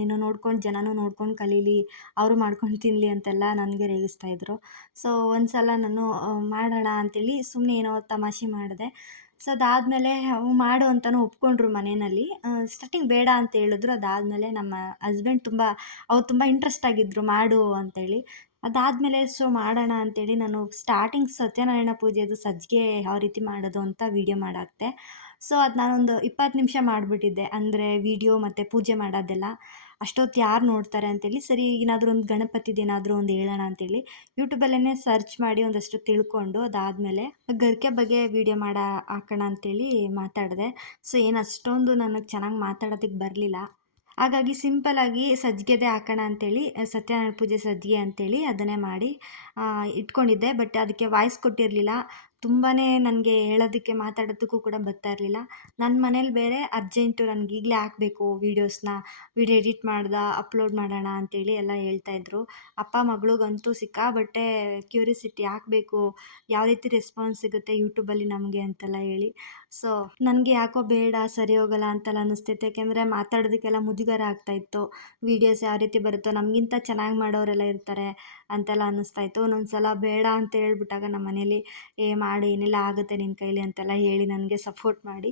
ನೀನು ನೋಡ್ಕೊಂಡು ಜನನೂ ನೋಡ್ಕೊಂಡು ಕಲೀಲಿ, ಅವರು ಮಾಡ್ಕೊಂಡು ತಿನ್ನಲಿ ಅಂತೆಲ್ಲ ನನಗೆ ರೇಗಿಸ್ತಾಯಿದ್ರು. ಸೊ ಒಂದು ಸಲ ನಾನು ಮಾಡೋಣ ಅಂತೇಳಿ ಸುಮ್ಮನೆ ಏನೋ ತಮಾಷೆ ಮಾಡಿದೆ. ಸೊ ಅದಾದಮೇಲೆ ಮಾಡು ಅಂತಲೂ ಒಪ್ಕೊಂಡ್ರು ಮನೆಯಲ್ಲಿ. ಸ್ಟಾರ್ಟಿಂಗ್ ಬೇಡ ಅಂತ ಹೇಳಿದ್ರು. ಅದಾದಮೇಲೆ ನಮ್ಮ ಹಸ್ಬೆಂಡ್ ಅವ್ರು ತುಂಬ ಇಂಟ್ರೆಸ್ಟ್ ಆಗಿದ್ದರು ಮಾಡು ಅಂತೇಳಿ. ಅದಾದಮೇಲೆ ಸೊ ಮಾಡೋಣ ಅಂತೇಳಿ ನಾನು ಸ್ಟಾರ್ಟಿಂಗ್ ಸತ್ಯನಾರಾಯಣ ಪೂಜೆದು ಸಜ್ಜಿಗೆ ಯಾವ ರೀತಿ ಮಾಡೋದು ಅಂತ ವೀಡಿಯೋ ಮಾಡಾಕ್ತೆ. ಸೊ ಅದು ನಾನೊಂದು 20 ನಿಮಿಷ ಮಾಡಿಬಿಟ್ಟಿದ್ದೆ. ಅಂದರೆ ವೀಡಿಯೋ ಮತ್ತು ಪೂಜೆ ಮಾಡೋದೆಲ್ಲ. ಅಷ್ಟೊತ್ತು ಯಾರು ನೋಡ್ತಾರೆ ಅಂತೇಳಿ, ಸರಿ ಏನಾದರೂ ಒಂದು ಗಣಪತಿದೇನಾದರೂ ಒಂದು ಹೇಳೋಣ ಅಂತೇಳಿ ಯೂಟ್ಯೂಬಲ್ಲೇ ಸರ್ಚ್ ಮಾಡಿ ಒಂದಷ್ಟು ತಿಳ್ಕೊಂಡು, ಅದಾದಮೇಲೆ ಗರಿಕೆ ಬಗ್ಗೆ ವೀಡಿಯೋ ಹಾಕೋಣ ಅಂತೇಳಿ ಮಾತಾಡಿದೆ. ಸೊ ಏನು ಅಷ್ಟೊಂದು ನನಗೆ ಚೆನ್ನಾಗಿ ಮಾತಾಡೋದಕ್ಕೆ ಬರಲಿಲ್ಲ. ಹಾಗಾಗಿ ಸಿಂಪಲ್ಲಾಗಿ ಸಜ್ಜಿಗೆದೇ ಹಾಕೋಣ ಅಂತೇಳಿ, ಸತ್ಯನಾರಾಯಣ ಪೂಜೆ ಸಜ್ಜಿಗೆ ಅಂತೇಳಿ ಅದನ್ನೇ ಮಾಡಿ ಇಟ್ಕೊಂಡಿದ್ದೆ. ಬಟ್ ಅದಕ್ಕೆ ವಾಯ್ಸ್ ಕೊಟ್ಟಿರಲಿಲ್ಲ. ತುಂಬಾ ನನಗೆ ಹೇಳೋದಕ್ಕೆ ಮಾತಾಡೋದಕ್ಕೂ ಕೂಡ ಬರ್ತಾ ಇರಲಿಲ್ಲ. ನನ್ನ ಮನೇಲಿ ಬೇರೆ ಅರ್ಜೆಂಟು, ನನಗೆ ಈಗಲೇ ಹಾಕಬೇಕು ವೀಡಿಯೋ ಎಡಿಟ್ ಅಪ್ಲೋಡ್ ಮಾಡೋಣ ಅಂತೇಳಿ ಎಲ್ಲ ಹೇಳ್ತಾಯಿದ್ರು. ಅಪ್ಪ ಮಗಳಿಗಂತೂ ಸಿಕ್ಕಾಬಟ್ಟೆ ಕ್ಯೂರಿಯಾಸಿಟಿ, ಹಾಕಬೇಕು, ಯಾವ ರೀತಿ ರೆಸ್ಪಾನ್ಸ್ ಸಿಗುತ್ತೆ ಯೂಟ್ಯೂಬಲ್ಲಿ ನಮಗೆ ಅಂತೆಲ್ಲ ಹೇಳಿ. ಸೊ ನನಗೆ ಯಾಕೋ ಬೇಡ, ಸರಿ ಹೋಗಲ್ಲ ಅಂತೆಲ್ಲ ಅನ್ನಿಸ್ತಿತ್ತು. ಯಾಕೆಂದರೆ ಮಾತಾಡೋದಕ್ಕೆಲ್ಲ ಮುಜುಗರ ಆಗ್ತಾಯಿತ್ತು. ವೀಡಿಯೋಸ್ ಯಾವ ರೀತಿ ಬರುತ್ತೋ, ನಮಗಿಂತ ಚೆನ್ನಾಗಿ ಮಾಡೋರೆಲ್ಲ ಇರ್ತಾರೆ ಅಂತೆಲ್ಲ ಅನ್ನಿಸ್ತಾಯಿತ್ತು. ಒಂದೊಂದು ಸಲ ಬೇಡ ಅಂತ ಹೇಳ್ಬಿಟ್ಟಾಗ ನಮ್ಮ ಮನೇಲಿ ಮಾಡು, ಏನೆಲ್ಲ ಆಗುತ್ತೆ ನಿನ್ನ ಕೈಲಿ ಅಂತೆಲ್ಲ ಹೇಳಿ ನನಗೆ ಸಪೋರ್ಟ್ ಮಾಡಿ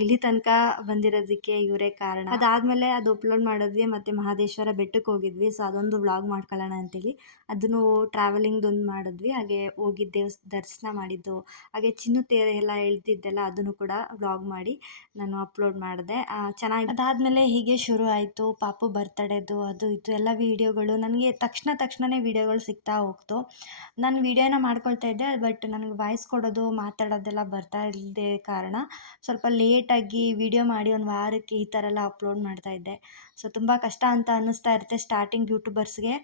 ಇಲ್ಲಿ ತನಕ ಬಂದಿರೋದಕ್ಕೆ ಇವರೇ ಕಾರಣ. ಅದಾದಮೇಲೆ ಅದು ಅಪ್ಲೋಡ್ ಮಾಡಿದ್ವಿ. ಮತ್ತು ಮಹದೇಶ್ವರ ಬೆಟ್ಟಕ್ಕೆ ಹೋಗಿದ್ವಿ. ಸೊ ಅದೊಂದು ವ್ಲಾಗ್ ಮಾಡ್ಕೊಳ್ಳೋಣ ಅಂತೇಳಿ ಅದನ್ನು ಟ್ರಾವೆಲಿಂಗ್ದೊಂದು ಮಾಡಿದ್ವಿ. ಹಾಗೆ ಹೋಗಿದ್ದೆ, ದರ್ಶನ ಮಾಡಿದ್ದು, ಹಾಗೆ ಚಿನ್ನು ತೇರು ಎಲ್ಲ ಎಳ್ದಿದ್ದೆಲ್ಲ ಅದನ್ನು ಕೂಡ ವ್ಲಾಗ್ ಮಾಡಿ ನಾನು ಅಪ್ಲೋಡ್ ಮಾಡಿದೆ. ಚೆನ್ನಾಗಿ ಅದಾದಮೇಲೆ ಹೀಗೆ ಶುರು ಆಯಿತು. ಪಾಪು ಬರ್ತಡೇದು ಅದು ಇದು ಎಲ್ಲ ವೀಡಿಯೋಗಳು ನನಗೆ ತಕ್ಷಣವೇ ವೀಡಿಯೋಗಳು ಸಿಗ್ತಾ ಹೋಗ್ತು. ನಾನು ವೀಡಿಯೋನ ಮಾಡ್ಕೊಳ್ತಾ ಇದ್ದೆ. ಬಟ್ ನನಗೆ ವಾಯ್ಸ್ ಕೊಡೋದು ಮಾತಾಡೋದೆಲ್ಲ ಬರ್ತಾ ಇಲ್ಲದೆ ಕಾರಣ ಸ್ವಲ್ಪ ಲೇಟಾಗಿ ವೀಡಿಯೋ ಮಾಡಿ ಒಂದು ವಾರಕ್ಕೆ ಈ ಥರ ಎಲ್ಲ ಅಪ್ಲೋಡ್ ಮಾಡ್ತಾಯಿದ್ದೆ. ಸೊ ತುಂಬ ಕಷ್ಟ ಅಂತ ಅನ್ನಿಸ್ತಾ ಇರುತ್ತೆ ಸ್ಟಾರ್ಟಿಂಗ್ ಯೂಟ್ಯೂಬರ್ಸ್ಗೆ.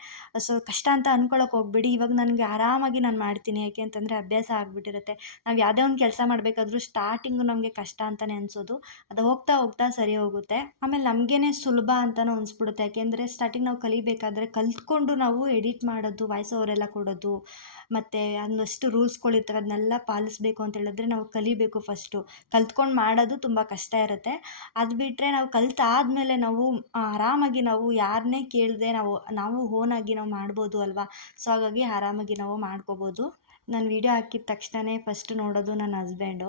ಸೊ ಕಷ್ಟ ಅಂತ ಅಂದ್ಕೊಳ್ಳೋಕೆ ಹೋಗ್ಬೇಡಿ. ಇವಾಗ ನನಗೆ ಆರಾಮಾಗಿ ನಾನು ಮಾಡ್ತೀನಿ. ಯಾಕೆ ಅಂತಂದರೆ ಅಭ್ಯಾಸ ಆಗಿಬಿಟ್ಟಿರುತ್ತೆ. ನಾವು ಯಾವುದೇ ಒಂದು ಕೆಲಸ ಮಾಡಬೇಕಾದ್ರೂ ಸ್ಟಾರ್ಟಿಂಗು ನಮಗೆ ಕಷ್ಟ ಅಂತಲೇ ಅನಿಸೋದು. ಅದು ಹೋಗ್ತಾ ಸರಿ ಹೋಗುತ್ತೆ. ಆಮೇಲೆ ನಮಗೇನೆ ಸುಲಭ ಅಂತಲೂ ಅನಿಸ್ಬಿಡುತ್ತೆ. ಯಾಕೆಂದರೆ ಸ್ಟಾರ್ಟಿಂಗ್ ನಾವು ಕಲಿಬೇಕಾದ್ರೆ ಕಲ್ತ್ಕೊಂಡು ನಾವು ಎಡಿಟ್ ಮಾಡೋದು, ವಾಯ್ಸ್ ಓವರೆಲ್ಲ ಕೊಡೋದು, ಮತ್ತು ಒಂದಷ್ಟು ರೂಲ್ಸ್ಗಳಿರ್ತವೆ, ಅದನ್ನೆಲ್ಲ ಪಾಲಿಸಬೇಕು ಅಂತ ಹೇಳಿದ್ರೆ ನಾವು ಕಲಿಬೇಕು. ಫಸ್ಟು ಕಲ್ತ್ಕೊಂಡು ಮಾಡೋದು ತುಂಬ ಕಷ್ಟ ಇರುತ್ತೆ. ಅದು ಬಿಟ್ಟರೆ ನಾವು ಕಲ್ತಾದಮೇಲೆ ನಾವು ಆರಾಮಾಗಿ ನಾವು ಯಾರನ್ನೇ ಕೇಳದೆ ನಾವು ಓನಾಗಿ ನಾವು ಮಾಡ್ಬೋದು ಅಲ್ವಾ. ಸೊ ಹಾಗಾಗಿ ಆರಾಮಾಗಿ ನಾವು ಮಾಡ್ಕೋಬೋದು. ನಾನು ವೀಡಿಯೋ ಹಾಕಿದ ತಕ್ಷಣವೇ ಫಸ್ಟ್ ನೋಡೋದು ನನ್ನ ಹಸ್ಬೆಂಡು.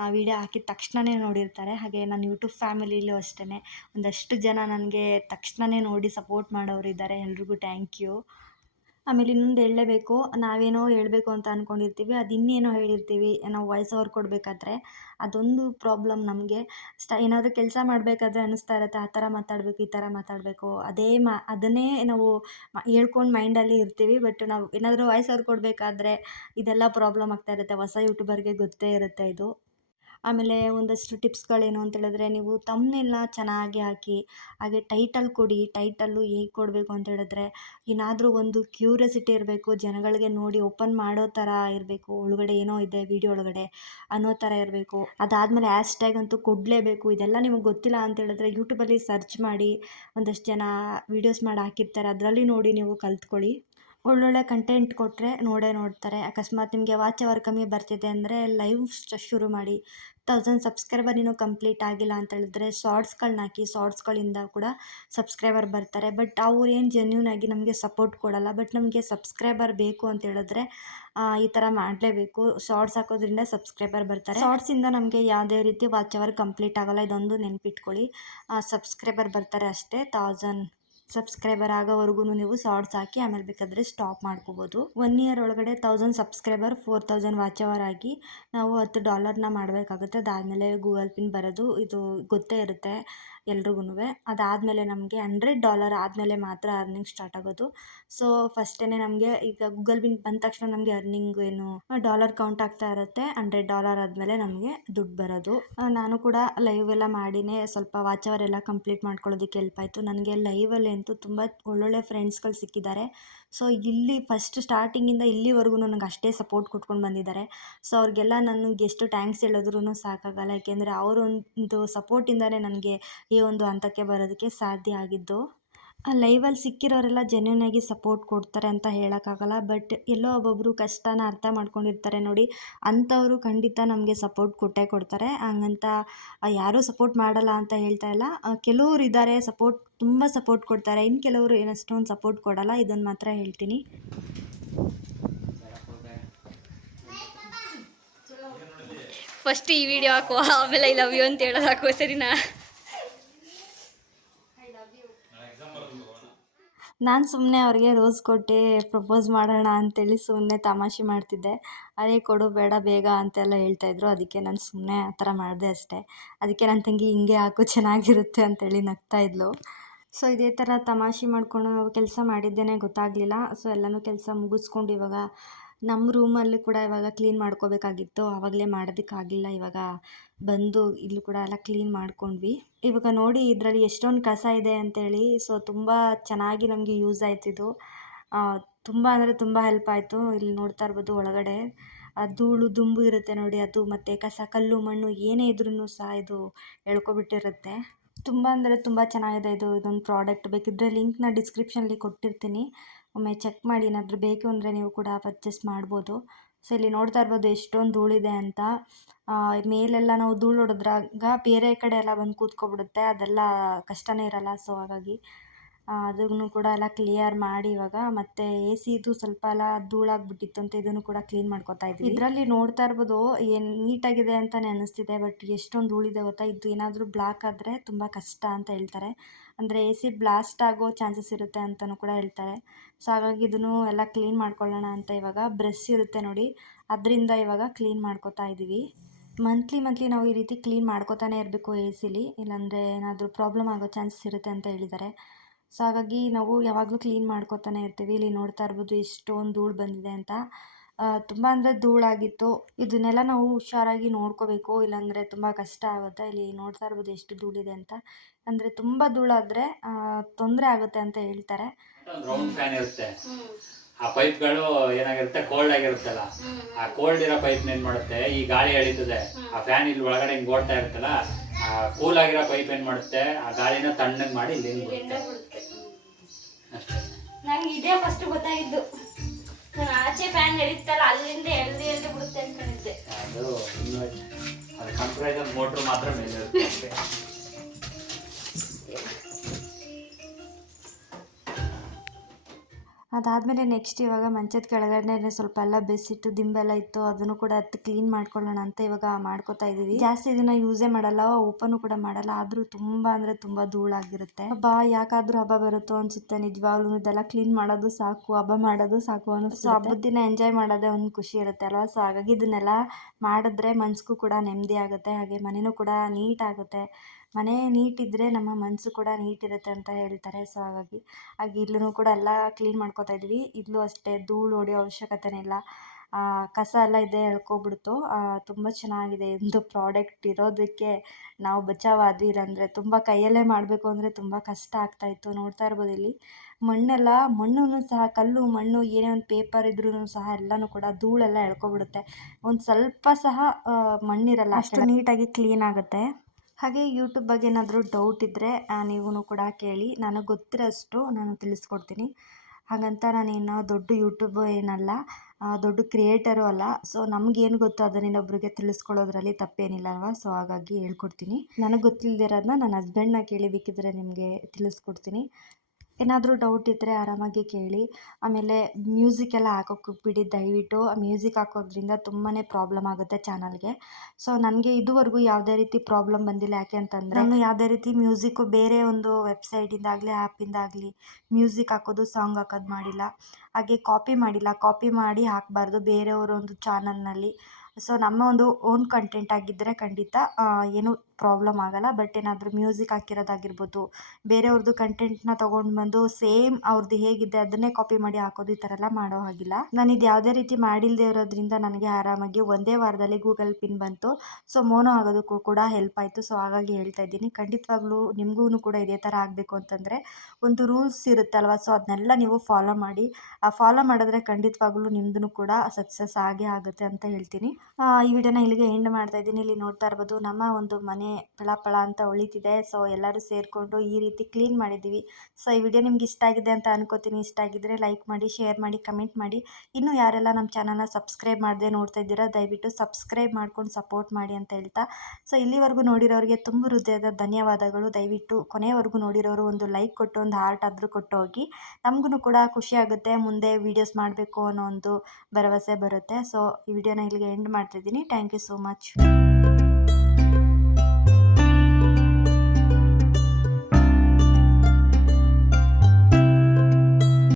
ಆ ವೀಡಿಯೋ ಹಾಕಿದ ತಕ್ಷಣವೇ ನೋಡಿರ್ತಾರೆ. ಹಾಗೆ ನನ್ನ ಯೂಟ್ಯೂಬ್ ಫ್ಯಾಮಿಲಿಲೂ ಅಷ್ಟೇ ಒಂದಷ್ಟು ಜನ ನನಗೆ ತಕ್ಷಣವೇ ನೋಡಿ ಸಪೋರ್ಟ್ ಮಾಡೋರಿದ್ದಾರೆ. ಎಲ್ರಿಗೂ ಥ್ಯಾಂಕ್ ಯು. ಆಮೇಲೆ ಇನ್ನೊಂದು ಹೇಳಲೇಬೇಕು, ನಾವೇನೋ ಹೇಳಬೇಕು ಅಂತ ಅಂದ್ಕೊಂಡಿರ್ತೀವಿ, ಅದು ಇನ್ನೇನೋ ಹೇಳಿರ್ತೀವಿ ನಾವು ವಾಯ್ಸ್ ಓವರ್ ಕೊಡಬೇಕಾದ್ರೆ. ಅದೊಂದು ಪ್ರಾಬ್ಲಮ್ ನಮಗೆ. ಏನಾದರೂ ಕೆಲಸ ಮಾಡಬೇಕಾದ್ರೆ ಅನ್ನಿಸ್ತಾ ಇರುತ್ತೆ, ಆ ಥರ ಮಾತಾಡಬೇಕು, ಈ ಥರ ಮಾತಾಡಬೇಕು, ಅದನ್ನೇ ನಾವು ಹೇಳ್ಕೊಂಡು ಮೈಂಡಲ್ಲಿ ಇರ್ತೀವಿ. ಬಟ್ ನಾವು ಏನಾದರೂ ವಾಯ್ಸ್ ಓವರ್ ಕೊಡಬೇಕಾದ್ರೆ ಇದೆಲ್ಲ ಪ್ರಾಬ್ಲಮ್ ಆಗ್ತಾ ಇರುತ್ತೆ. ಹೊಸ ಯೂಟ್ಯೂಬರ್ಗೆ ಗೊತ್ತೇ ಇರುತ್ತೆ ಇದು. ಆಮೇಲೆ ಒಂದಷ್ಟು ಟಿಪ್ಸ್ಗಳೇನು ಅಂತ ಹೇಳಿದ್ರೆ, ನೀವು ತಮ್ಬ್ನೇಲ್ನ ಚೆನ್ನಾಗಿ ಹಾಕಿ, ಹಾಗೆ ಟೈಟಲ್ ಕೊಡಿ. ಟೈಟಲ್ಲು ಹೇಗೆ ಕೊಡಬೇಕು ಅಂತ ಹೇಳಿದ್ರೆ, ಏನಾದರೂ ಒಂದು ಕ್ಯೂರಿಯಾಸಿಟಿ ಇರಬೇಕು, ಜನಗಳಿಗೆ ನೋಡಿ ಓಪನ್ ಮಾಡೋ ಥರ ಇರಬೇಕು, ಒಳಗಡೆ ಏನೋ ಇದೆ ವೀಡಿಯೋ ಒಳಗಡೆ ಅನ್ನೋ ಥರ ಇರಬೇಕು. ಅದಾದಮೇಲೆ ಹ್ಯಾಶ್ಟ್ಯಾಗ್ ಅಂತೂ ಕೊಡಲೇಬೇಕು. ಇದೆಲ್ಲ ನಿಮಗೆ ಗೊತ್ತಿಲ್ಲ ಅಂತ ಹೇಳಿದ್ರೆ ಯೂಟ್ಯೂಬಲ್ಲಿ ಸರ್ಚ್ ಮಾಡಿ, ಒಂದಷ್ಟು ಜನ ವೀಡಿಯೋಸ್ ಮಾಡಿ ಹಾಕಿರ್ತಾರೆ, ಅದರಲ್ಲಿ ನೋಡಿ ನೀವು ಕಲ್ತ್ಕೊಳ್ಳಿ. ಒಳ್ಳೊಳ್ಳೆ ಕಂಟೆಂಟ್ ಕೊಟ್ಟರೆ ನೋಡ್ತಾರೆ. ಅಕಸ್ಮಾತ್ ನಿಮಗೆ ವಾಚ್ ಅವರ್ ಕಮ್ಮಿ ಬರ್ತಿದೆ ಅಂದರೆ ಲೈವ್ ಶುರು ಮಾಡಿ. 1000 ಸಬ್ಸ್ಕ್ರೈಬರ್ ಇನ್ನೂ ಕಂಪ್ಲೀಟ್ ಆಗಿಲ್ಲ ಅಂತ ಹೇಳಿದ್ರೆ ಶಾರ್ಟ್ಸ್ಗಳನ್ನ ಹಾಕಿ. ಶಾರ್ಟ್ಸ್ಗಳಿಂದ ಕೂಡ ಸಬ್ಸ್ಕ್ರೈಬರ್ ಬರ್ತಾರೆ. ಬಟ್ ಅವ್ರು ಏನು ಜೆನ್ಯೂನ್ ಆಗಿ ನಮಗೆ ಸಪೋರ್ಟ್ ಕೊಡಲ್ಲ. ಬಟ್ ನಮಗೆ ಸಬ್ಸ್ಕ್ರೈಬರ್ ಬೇಕು ಅಂತ ಹೇಳಿದ್ರೆ ಈ ಥರ ಮಾಡಲೇಬೇಕು. ಶಾರ್ಟ್ಸ್ ಹಾಕೋದ್ರಿಂದ ಸಬ್ಸ್ಕ್ರೈಬರ್ ಬರ್ತಾರೆ. ಶಾರ್ಟ್ಸಿಂದ ನಮಗೆ ಯಾವುದೇ ರೀತಿ ವಾಚ್ ಅವರ್ ಕಂಪ್ಲೀಟ್ ಆಗೋಲ್ಲ. ಇದೊಂದು ನೆನಪಿಟ್ಕೊಳ್ಳಿ. ಸಬ್ಸ್ಕ್ರೈಬರ್ ಬರ್ತಾರೆ ಅಷ್ಟೇ. 1000 ಸಬ್ಸ್ಕ್ರೈಬರ್ ಆಗೋವರೆಗೂ ನೀವು ಶಾರ್ಟ್ಸ್ ಹಾಕಿ ಆಮೇಲೆ ಬೇಕಾದರೆ ಸ್ಟಾಪ್ ಮಾಡ್ಕೋಬೋದು. 1 ಇಯರ್ ಒಳಗಡೆ 1000 ಸಬ್ಸ್ಕ್ರೈಬರ್ 4000 ವಾಚ್ ಅವರ್ ಆಗಿ ನಾವು $10 ಮಾಡಬೇಕಾಗುತ್ತೆ. ಅದಾದಮೇಲೆ ಗೂಗಲ್ ಪಿನ್ ಬರೋದು ಇದು ಗೊತ್ತೇ ಇರುತ್ತೆ ಎಲ್ರಿಗೂ. ಅದಾದಮೇಲೆ ನಮಗೆ $100 ಆದಮೇಲೆ ಮಾತ್ರ ಅರ್ನಿಂಗ್ ಸ್ಟಾರ್ಟ್ ಆಗೋದು. ಸೊ ಫಸ್ಟೇ ನಮಗೆ ಈಗ ಗೂಗಲ್ ಪಿನ್ ಬಂದ ತಕ್ಷಣ ನಮಗೆ ಅರ್ನಿಂಗ್ ಏನು ಡಾಲರ್ ಕೌಂಟ್ ಆಗ್ತಾ ಇರುತ್ತೆ. $100 ಆದಮೇಲೆ ನಮಗೆ ದುಡ್ಡು ಬರೋದು. ನಾನು ಕೂಡ ಲೈವ್ ಎಲ್ಲ ಮಾಡಿನೇ ಸ್ವಲ್ಪ ವಾಚ್ ಅವರ್ ಎಲ್ಲ ಕಂಪ್ಲೀಟ್ ಮಾಡ್ಕೊಳ್ಳೋದಕ್ಕೆ ಹೆಲ್ಪ್ ಆಯಿತು. ನನಗೆ ಲೈವಲ್ಲಿ ಅಂತೂ ತುಂಬ ಒಳ್ಳೊಳ್ಳೆ ಫ್ರೆಂಡ್ಸ್ಗಳು ಸಿಕ್ಕಿದ್ದಾರೆ. ಸೊ ಇಲ್ಲಿ ಫಸ್ಟ್ ಸ್ಟಾರ್ಟಿಂಗಿಂದ ಇಲ್ಲಿವರೆಗೂ ನನಗೆ ಅಷ್ಟೇ ಸಪೋರ್ಟ್ ಕೊಟ್ಕೊಂಡು ಬಂದಿದ್ದಾರೆ. ಸೊ ಅವ್ರಿಗೆಲ್ಲ ನನಗೆ ಎಷ್ಟು ಥ್ಯಾಂಕ್ಸ್ ಹೇಳಿದ್ರೂ ಸಾಕಾಗಲ್ಲ. ಯಾಕೆಂದರೆ ಅವರೊಂದು ಸಪೋರ್ಟಿಂದನೇ ನನಗೆ ಈ ಒಂದು ಹಂತಕ್ಕೆ ಬರೋದಕ್ಕೆ ಸಾಧ್ಯ ಆಗಿದ್ದು. ಲೈವಲ್ಲಿ ಸಿಕ್ಕಿರೋರೆಲ್ಲ ಜೆನ್ಯೂನಾಗಿ ಸಪೋರ್ಟ್ ಕೊಡ್ತಾರೆ ಅಂತ ಹೇಳೋಕ್ಕಾಗಲ್ಲ. ಬಟ್ ಎಲ್ಲೋ ಒಬ್ಬೊಬ್ಬರು ಕಷ್ಟನ ಅರ್ಥ ಮಾಡ್ಕೊಂಡಿರ್ತಾರೆ ನೋಡಿ, ಅಂಥವರು ಖಂಡಿತ ನಮಗೆ ಸಪೋರ್ಟ್ ಕೊಟ್ಟೇ ಕೊಡ್ತಾರೆ. ಹಂಗಂತ ಯಾರೂ ಸಪೋರ್ಟ್ ಮಾಡಲ್ಲ ಅಂತ ಹೇಳ್ತಾ ಇಲ್ಲ. ಕೆಲವ್ರು ಇದ್ದಾರೆ ಸಪೋರ್ಟ್ ತುಂಬ ಸಪೋರ್ಟ್ ಕೊಡ್ತಾರೆ, ಇನ್ನು ಕೆಲವರು ಏನಷ್ಟೊಂದು ಸಪೋರ್ಟ್ ಕೊಡಲ್ಲ. ಇದನ್ನು ಮಾತ್ರ ಹೇಳ್ತೀನಿ. ಫಸ್ಟ್ ಈ ವಿಡಿಯೋ ಹಾಕುವ, ಆಮೇಲೆ ಐ ಲವ್ ಯು ಅಂತ ಹೇಳೋದು ಹಾಕುವ, ಸರಿನಾ? ನಾನು ಸುಮ್ಮನೆ ಅವ್ರಿಗೆ ರೋಸ್ ಕೊಟ್ಟು ಪ್ರಪೋಸ್ ಮಾಡೋಣ ಅಂತೇಳಿ ಸುಮ್ಮನೆ ತಮಾಷೆ ಮಾಡ್ತಿದ್ದೆ. ಅದೇ ಕೊಡು ಬೇಡ ಬೇಗ ಅಂತೆಲ್ಲ ಹೇಳ್ತಾಯಿದ್ರು. ಅದಕ್ಕೆ ನಾನು ಸುಮ್ಮನೆ ಆ ಥರ ಮಾಡಿದೆ ಅಷ್ಟೇ. ಅದಕ್ಕೆ ನನ್ನ ತಂಗಿ ಹಿಂಗೆ ಹಾಕು ಚೆನ್ನಾಗಿರುತ್ತೆ ಅಂತೇಳಿ ನಗ್ತಾಯಿದ್ಲು. ಸೊ ಇದೇ ಥರ ತಮಾಷೆ ಮಾಡಿಕೊಂಡು ನಾವು ಕೆಲಸ ಮಾಡಿದ್ದೇನೆ ಗೊತ್ತಾಗಲಿಲ್ಲ. ಸೊ ಎಲ್ಲನೂ ಕೆಲಸ ಮುಗಿಸ್ಕೊಂಡು ಇವಾಗ ನಮ್ಮ ರೂಮಲ್ಲಿ ಕೂಡ ಇವಾಗ ಕ್ಲೀನ್ ಮಾಡ್ಕೋಬೇಕಾಗಿತ್ತು. ಆವಾಗಲೇ ಮಾಡೋದಕ್ಕಾಗಲಿಲ್ಲ. ಇವಾಗ ಬಂದು ಇಲ್ಲೂ ಕೂಡ ಎಲ್ಲ ಕ್ಲೀನ್ ಮಾಡ್ಕೊಂಡ್ವಿ. ಇವಾಗ ನೋಡಿ ಇದರಲ್ಲಿ ಎಷ್ಟೊಂದು ಕಸ ಇದೆ ಅಂತೇಳಿ. ಸೊ ತುಂಬ ಚೆನ್ನಾಗಿ ನಮಗೆ ಯೂಸ್ ಆಯ್ತಿದ್ದು. ತುಂಬ ಅಂದರೆ ತುಂಬ ಹೆಲ್ಪ್ ಆಯಿತು. ಇಲ್ಲಿ ನೋಡ್ತಾ ಇರ್ಬೋದು ಒಳಗಡೆ ಧೂಳು ದುಂಬು ಇರುತ್ತೆ ನೋಡಿ, ಅದು ಮತ್ತು ಕಸ ಕಲ್ಲು ಮಣ್ಣು ಏನೇ ಇದ್ರೂ ಸಹ ಇದು ಎಳ್ಕೊಬಿಟ್ಟಿರುತ್ತೆ. ತುಂಬ ಅಂದರೆ ತುಂಬ ಚೆನ್ನಾಗಿದೆ ಇದೊಂದು ಪ್ರಾಡಕ್ಟ್. ಬೇಕಿದ್ದರೆ ಲಿಂಕ್ನ ಡಿಸ್ಕ್ರಿಪ್ಷನಲ್ಲಿ ಕೊಟ್ಟಿರ್ತೀನಿ, ಒಮ್ಮೆ ಚೆಕ್ ಮಾಡಿ. ಏನಾದರೂ ಬೇಕು ಅಂದರೆ ನೀವು ಕೂಡ ಪರ್ಚೇಸ್ ಮಾಡ್ಬೋದು. ಸೊ ಇಲ್ಲಿ ನೋಡ್ತಾ ಇರ್ಬೋದು ಎಷ್ಟೊಂದು ಧೂಳಿದೆ ಅಂತ. ಮೇಲೆಲ್ಲ ನಾವು ಧೂಳು ಹೊಡೆದ್ರಾಗ ಬೇರೆ ಕಡೆ ಎಲ್ಲ ಬಂದು ಕೂತ್ಕೊಬಿಡುತ್ತೆ, ಅದೆಲ್ಲ ಕಷ್ಟನೇ ಇರಲ್ಲ. ಸೊ ಹಾಗಾಗಿ ಅದನ್ನು ಕೂಡ ಎಲ್ಲ ಕ್ಲಿಯರ್ ಮಾಡಿ ಇವಾಗ ಮತ್ತೆ AC ಸ್ವಲ್ಪ ಎಲ್ಲ ಧೂಳಾಗ್ಬಿಟ್ಟಿತ್ತು ಅಂತ ಇದನ್ನು ಕೂಡ ಕ್ಲೀನ್ ಮಾಡ್ಕೊತಾ ಇದ್ವಿ. ಇದರಲ್ಲಿ ನೋಡ್ತಾ ಇರ್ಬೋದು ಏನು ನೀಟಾಗಿದೆ ಅಂತಲೇ ಅನ್ನಿಸ್ತಿದೆ. ಬಟ್ ಎಷ್ಟೊಂದು ಧೂಳಿದೆ ಗೊತ್ತಾ. ಇದು ಏನಾದರೂ ಬ್ಲಾಕ್ ಆದರೆ ತುಂಬ ಕಷ್ಟ ಅಂತ ಹೇಳ್ತಾರೆ. ಅಂದರೆ AC ಬ್ಲಾಸ್ಟ್ ಆಗೋ ಚಾನ್ಸಸ್ ಇರುತ್ತೆ ಅಂತಲೂ ಕೂಡ ಹೇಳ್ತಾರೆ. ಸೊ ಹಾಗಾಗಿ ಇದನ್ನು ಎಲ್ಲ ಕ್ಲೀನ್ ಮಾಡ್ಕೊಳ್ಳೋಣ ಅಂತ ಇವಾಗ ಬ್ರಷ್ ಇರುತ್ತೆ ನೋಡಿ, ಅದರಿಂದ ಇವಾಗ ಕ್ಲೀನ್ ಮಾಡ್ಕೊತಾ ಇದ್ದೀವಿ. ಮಂತ್ಲಿ ನಾವು ಈ ರೀತಿ ಕ್ಲೀನ್ ಮಾಡ್ಕೊತಾನೆ ಇರಬೇಕು AC ಇಲ್ಲಾಂದರೆ ಏನಾದರೂ ಪ್ರಾಬ್ಲಮ್ ಆಗೋ ಚಾನ್ಸಸ್ ಇರುತ್ತೆ ಅಂತ ಹೇಳಿದ್ದಾರೆ. ಸೊ ಹಾಗಾಗಿ ನಾವು ಯಾವಾಗಲೂ ಕ್ಲೀನ್ ಮಾಡ್ಕೊತಾನೆ ಇರ್ತೀವಿ. ಇಲ್ಲಿ ನೋಡ್ತಾ ಇರ್ಬೋದು ಎಷ್ಟೊಂದು ಧೂಳು ಬಂದಿದೆ ಅಂತ. ತುಂಬ ಅಂದರೆ ಧೂಳಾಗಿತ್ತು. ಇದನ್ನೆಲ್ಲ ನಾವು ಹುಷಾರಾಗಿ ನೋಡ್ಕೋಬೇಕು, ಇಲ್ಲಾಂದರೆ ತುಂಬ ಕಷ್ಟ ಆಗುತ್ತೆ. ಇಲ್ಲಿ ನೋಡ್ತಾ ಇರ್ಬೋದು ಎಷ್ಟು ಧೂಳಿದೆ ಅಂತ. ಅಂದರೆ ತುಂಬ ಧೂಳಾದರೆ ತೊಂದರೆ ಆಗುತ್ತೆ ಅಂತ ಹೇಳ್ತಾರೆ. ರೌಂಡ್ ಫ್ಯಾನ್ ಇರುತ್ತೆ, ಆ ಪೈಪ್ಗಳು ಏನಾಗಿರುತ್ತೆ ಕೋಲ್ಡ್ ಆಗಿರುತ್ತಲ್ಲ, ಆ ಕೋಲ್ಡ್ ಇರೋ ಪೈಪ್ ಏನ್ ಮಾಡುತ್ತೆ, ಈ ಗಾಳಿ ಎಳಿತದೆ, ಆ ಫ್ಯಾನ್ ಇಲ್ಲಿ ಒಳಗಡೆ ಹಿಂಗ್ ಓಡ್ತಾ ಇರುತ್ತಲ್ಲ, ಆ ಕೂಲ್ ಆಗಿರೋ ಪೈಪ್ ಏನ್ ಮಾಡುತ್ತೆ, ಆ ಗಾಳಿನ ತಣ್ಣಗೆ ಮಾಡಿ ಇಲ್ಲಿ ಬಿಡುತ್ತೆ ಅಷ್ಟೇ. ನಂಗೆ ಇದೇ ಫಸ್ಟ್ ಗೊತ್ತಾಗಿದ್ದು. ಆಚೆ ಫ್ಯಾನ್ ಎಳಿತಲ್ಲ, ಅಲ್ಲಿಂದ ಎಳ್ದು ಬಿಡುತ್ತೆ ಅನ್ಕೊಂಡಿದ್ದೆ. ಅದು ಕಂಪ್ರೆಸರ್ ಮೋಟ್ರ್ ಮಾತ್ರ ಮೇಲೆ ಇರುತ್ತೆ. ಅದಾದಮೇಲೆ ನೆಕ್ಸ್ಟ್ ಇವಾಗ ಮಂಚದ ಕೆಳಗಡೆ ಸ್ವಲ್ಪ ಎಲ್ಲ ಬೆಸಿಟ್ಟು ದಿಂಬೆಲ್ಲ ಇತ್ತು, ಅದನ್ನು ಕೂಡ ಕ್ಲೀನ್ ಮಾಡ್ಕೊಳ್ಳೋಣ ಅಂತ ಇವಾಗ ಮಾಡ್ಕೋತಾ ಇದ್ದೀವಿ. ಜಾಸ್ತಿ ಇದನ್ನ ಯೂಸೇ ಮಾಡಲ್ಲ, ಓಪನ್ ಕೂಡ ಮಾಡಲ್ಲ. ಆದರೂ ತುಂಬ ಅಂದರೆ ತುಂಬ ಧೂಳಾಗಿರುತ್ತೆ. ಹಬ್ಬ ಯಾಕಾದ್ರೂ ಹಬ್ಬ ಬರುತ್ತೋ ಅನ್ಸುತ್ತೆ ನಿಜವಾಗ್ಲೂ. ಇದೆಲ್ಲ ಕ್ಲೀನ್ ಮಾಡೋದು ಸಾಕು, ಹಬ್ಬ ಮಾಡೋದು ಸಾಕು ಅನ್ನಿಸ್ತು. ಹಬ್ಬದ ದಿನ ಎಂಜಾಯ್ ಮಾಡೋದೇ ಒಂದು ಖುಷಿ ಇರುತ್ತೆ ಅಲ್ವಾ. ಸೊ ಹಾಗಾಗಿ ಇದನ್ನೆಲ್ಲ ಮಾಡಿದ್ರೆ ಮನ್ಸಿಗೂ ಕೂಡ ನೆಮ್ಮದಿ ಆಗುತ್ತೆ, ಹಾಗೆ ಮನೆಯೂ ಕೂಡ ನೀಟ್ ಆಗುತ್ತೆ. ಮನೆ ನೀಟಿದ್ದರೆ ನಮ್ಮ ಮನಸ್ಸು ಕೂಡ ನೀಟ್ ಇರುತ್ತೆ ಅಂತ ಹೇಳ್ತಾರೆ. ಸೊ ಹಾಗಾಗಿ ಇಲ್ಲೂ ಕೂಡ ಎಲ್ಲ ಕ್ಲೀನ್ ಮಾಡ್ಕೊತಾ ಇದ್ವಿ. ಇಲ್ಲೂ ಅಷ್ಟೇ ಧೂಳು ಹೊಡೆಯೋ ಅವಶ್ಯಕತೆನೇ ಇಲ್ಲ. ಕಸ ಎಲ್ಲ ಇದೆ ಎಳ್ಕೊಬಿಡ್ತು. ತುಂಬ ಚೆನ್ನಾಗಿದೆ ಒಂದು ಪ್ರಾಡಕ್ಟ್ ಇರೋದಕ್ಕೆ ನಾವು ಬಚಾವಾದ್ವಿ. ಇಲ್ಲಾಂದರೆ ತುಂಬ ಕೈಯಲ್ಲೇ ಮಾಡಬೇಕು ಅಂದರೆ ತುಂಬ ಕಷ್ಟ ಆಗ್ತಾಯಿತ್ತು. ನೋಡ್ತಾ ಇರ್ಬೋದು ಇಲ್ಲಿ ಮಣ್ಣನ್ನು ಸಹ, ಕಲ್ಲು ಮಣ್ಣು ಏನೇ ಒಂದು ಪೇಪರ್ ಇದ್ರೂ ಸಹ ಎಲ್ಲನೂ ಕೂಡ ಧೂಳೆಲ್ಲ ಎಳ್ಕೊಬಿಡುತ್ತೆ. ಒಂದು ಸ್ವಲ್ಪ ಸಹ ಮಣ್ಣಿರಲ್ಲ, ಅಷ್ಟು ನೀಟಾಗಿ ಕ್ಲೀನ್ ಆಗುತ್ತೆ. ಹಾಗೆ ಯೂಟ್ಯೂಬ್ ಬಗ್ಗೆ ಏನಾದರೂ ಡೌಟ್ ಇದ್ದರೆ ನೀವೂ ಕೂಡ ಕೇಳಿ, ನನಗೆ ಗೊತ್ತಿರೋಷ್ಟು ನಾನು ತಿಳಿಸ್ಕೊಡ್ತೀನಿ. ಹಾಗಂತ ನಾನೇನೋ ದೊಡ್ಡ ಯೂಟ್ಯೂಬ್ ಏನಲ್ಲ, ದೊಡ್ಡ ಕ್ರಿಯೇಟರು ಅಲ್ಲ. ಸೊ ನಮಗೇನು ಗೊತ್ತೋ ಅದನ್ನು ಇನ್ನೊಬ್ಬರಿಗೆ ತಿಳಿಸ್ಕೊಳ್ಳೋದ್ರಲ್ಲಿ ತಪ್ಪೇನಿಲ್ಲ ಅಲ್ವಾ. ಸೊ ಹಾಗಾಗಿ ಹೇಳ್ಕೊಡ್ತೀನಿ. ನನಗೆ ಗೊತ್ತಿಲ್ಲದಿರೋದನ್ನ ನನ್ನ ಹಸ್ಬೆಂಡ್ನ ಕೇಳಿ ಬೇಕಿದ್ರೆ ನಿಮಗೆ ತಿಳಿಸ್ಕೊಡ್ತೀನಿ. ಏನಾದರೂ ಡೌಟ್ ಇದ್ದರೆ ಆರಾಮಾಗಿ ಕೇಳಿ. ಆಮೇಲೆ ಮ್ಯೂಸಿಕ್ ಎಲ್ಲ ಹಾಕೋಕ್ಕೆ ಹೋಗ್ಬಿಡಿ ದಯವಿಟ್ಟು. ಮ್ಯೂಸಿಕ್ ಹಾಕೋದ್ರಿಂದ ತುಂಬಾ ಪ್ರಾಬ್ಲಮ್ ಆಗುತ್ತೆ ಚಾನಲ್ಗೆ. ಸೊ ನನಗೆ ಇದುವರೆಗೂ ಯಾವುದೇ ರೀತಿ ಪ್ರಾಬ್ಲಮ್ ಬಂದಿಲ್ಲ. ಯಾಕೆ ಅಂತಂದರೆ ನಾನು ಯಾವುದೇ ರೀತಿ ಮ್ಯೂಸಿಕ್ಕು ಬೇರೆ ಒಂದು ವೆಬ್ಸೈಟಿಂದಾಗಲಿ ಆ್ಯಪಿಂದಾಗಲಿ ಮ್ಯೂಸಿಕ್ ಹಾಕೋದು ಸಾಂಗ್ ಹಾಕೋದು ಮಾಡಿಲ್ಲ. ಹಾಗೆ ಕಾಪಿ ಮಾಡಿಲ್ಲ. ಕಾಪಿ ಮಾಡಿ ಹಾಕಬಾರ್ದು ಬೇರೆಯವರ ಒಂದು ಚಾನಲ್ನಲ್ಲಿ. ಸೊ ನಮ್ಮ ಒಂದು ಓನ್ ಕಂಟೆಂಟ್ ಆಗಿದ್ದರೆ ಖಂಡಿತ ಏನೂ ಪ್ರಾಬ್ಲಮ್ ಆಗೋಲ್ಲ. ಬಟ್ ಏನಾದರೂ ಮ್ಯೂಸಿಕ್ ಹಾಕಿರೋದಾಗಿರ್ಬೋದು, ಬೇರೆಯವ್ರದ್ದು ಕಂಟೆಂಟ್ನ ತೊಗೊಂಡು ಬಂದು ಸೇಮ್ ಅವ್ರದ್ದು ಹೇಗಿದೆ ಅದನ್ನೇ ಕಾಪಿ ಮಾಡಿ ಹಾಕೋದು, ಈ ಥರ ಎಲ್ಲ ಮಾಡೋ ಹಾಗಿಲ್ಲ. ನಾನು ಇದು ಯಾವುದೇ ರೀತಿ ಮಾಡಿಲ್ಲದೆ ಇರೋದ್ರಿಂದ ನನಗೆ ಆರಾಮಾಗಿ ಒಂದೇ ವಾರದಲ್ಲಿ ಗೂಗಲ್ ಪಿನ್ ಬಂತು. ಸೊ ಮೋನೋ ಆಗೋದಕ್ಕೂ ಕೂಡ ಹೆಲ್ಪ್ ಆಯಿತು. ಸೊ ಹಾಗಾಗಿ ಹೇಳ್ತಾ ಇದ್ದೀನಿ, ಖಂಡಿತವಾಗ್ಲೂ ನಿಮಗೂ ಕೂಡ ಇದೇ ಥರ ಆಗಬೇಕು ಅಂತಂದರೆ ಒಂದು ರೂಲ್ಸ್ ಇರುತ್ತಲ್ವ, ಸೊ ಅದನ್ನೆಲ್ಲ ನೀವು ಫಾಲೋ ಮಾಡಿ. ಫಾಲೋ ಮಾಡಿದ್ರೆ ಖಂಡಿತವಾಗ್ಲೂ ನಿಮ್ಮದೂ ಕೂಡ ಸಕ್ಸಸ್ ಆಗೇ ಆಗುತ್ತೆ ಅಂತ ಹೇಳ್ತೀನಿ. ಈ ವಿಡಿಯೋನ ಇಲ್ಲಿಗೆ ಎಂಡ್ ಮಾಡ್ತಾ ಇದ್ದೀನಿ. ಇಲ್ಲಿ ನೋಡ್ತಾ ಇರ್ಬೋದು ನಮ್ಮ ಒಂದು ಮನೆ ಪಳ ಅಂತ ಹೊಳಿತಿದೆ. ಸೊ ಎಲ್ಲರೂ ಸೇರಿಕೊಂಡು ಈ ರೀತಿ ಕ್ಲೀನ್ ಮಾಡಿದ್ದೀವಿ. ಸೊ ಈ ವಿಡಿಯೋ ನಿಮ್ಗೆ ಇಷ್ಟ ಆಗಿದೆ ಅಂತ ಅನ್ಕೋತೀನಿ. ಇಷ್ಟ ಆಗಿದ್ದರೆ ಲೈಕ್ ಮಾಡಿ, ಶೇರ್ ಮಾಡಿ, ಕಮೆಂಟ್ ಮಾಡಿ. ಇನ್ನೂ ಯಾರೆಲ್ಲ ನಮ್ಮ ಚಾನಲ್ನ ಸಬ್ಸ್ಕ್ರೈಬ್ ಮಾಡದೆ ನೋಡ್ತಾ ಇದ್ದೀರಾ ದಯವಿಟ್ಟು ಸಬ್ಸ್ಕ್ರೈಬ್ ಮಾಡ್ಕೊಂಡು ಸಪೋರ್ಟ್ ಮಾಡಿ ಅಂತ ಹೇಳ್ತಾ, ಸೊ ಇಲ್ಲಿವರೆಗೂ ನೋಡಿರೋರಿಗೆ ತುಂಬ ಹೃದಯದ ಧನ್ಯವಾದಗಳು. ದಯವಿಟ್ಟು ಕೊನೆಯವರೆಗೂ ನೋಡಿರೋರು ಒಂದು ಲೈಕ್ ಕೊಟ್ಟು ಒಂದು ಹಾರ್ಟ್ ಆದರೂ ಕೊಟ್ಟು ಹೋಗಿ. ನಮಗೂ ಕೂಡ ಖುಷಿ ಆಗುತ್ತೆ, ಮುಂದೆ ವೀಡಿಯೋಸ್ ಮಾಡಬೇಕು ಅನ್ನೋ ಒಂದು ಭರವಸೆ ಬರುತ್ತೆ. ಸೊ ಈ ವಿಡಿಯೋನ ಇಲ್ಲಿಗೆ ಎಂಡ್ ಮಾಡ್ತಿದ್ದೀನಿ. Thank you so much.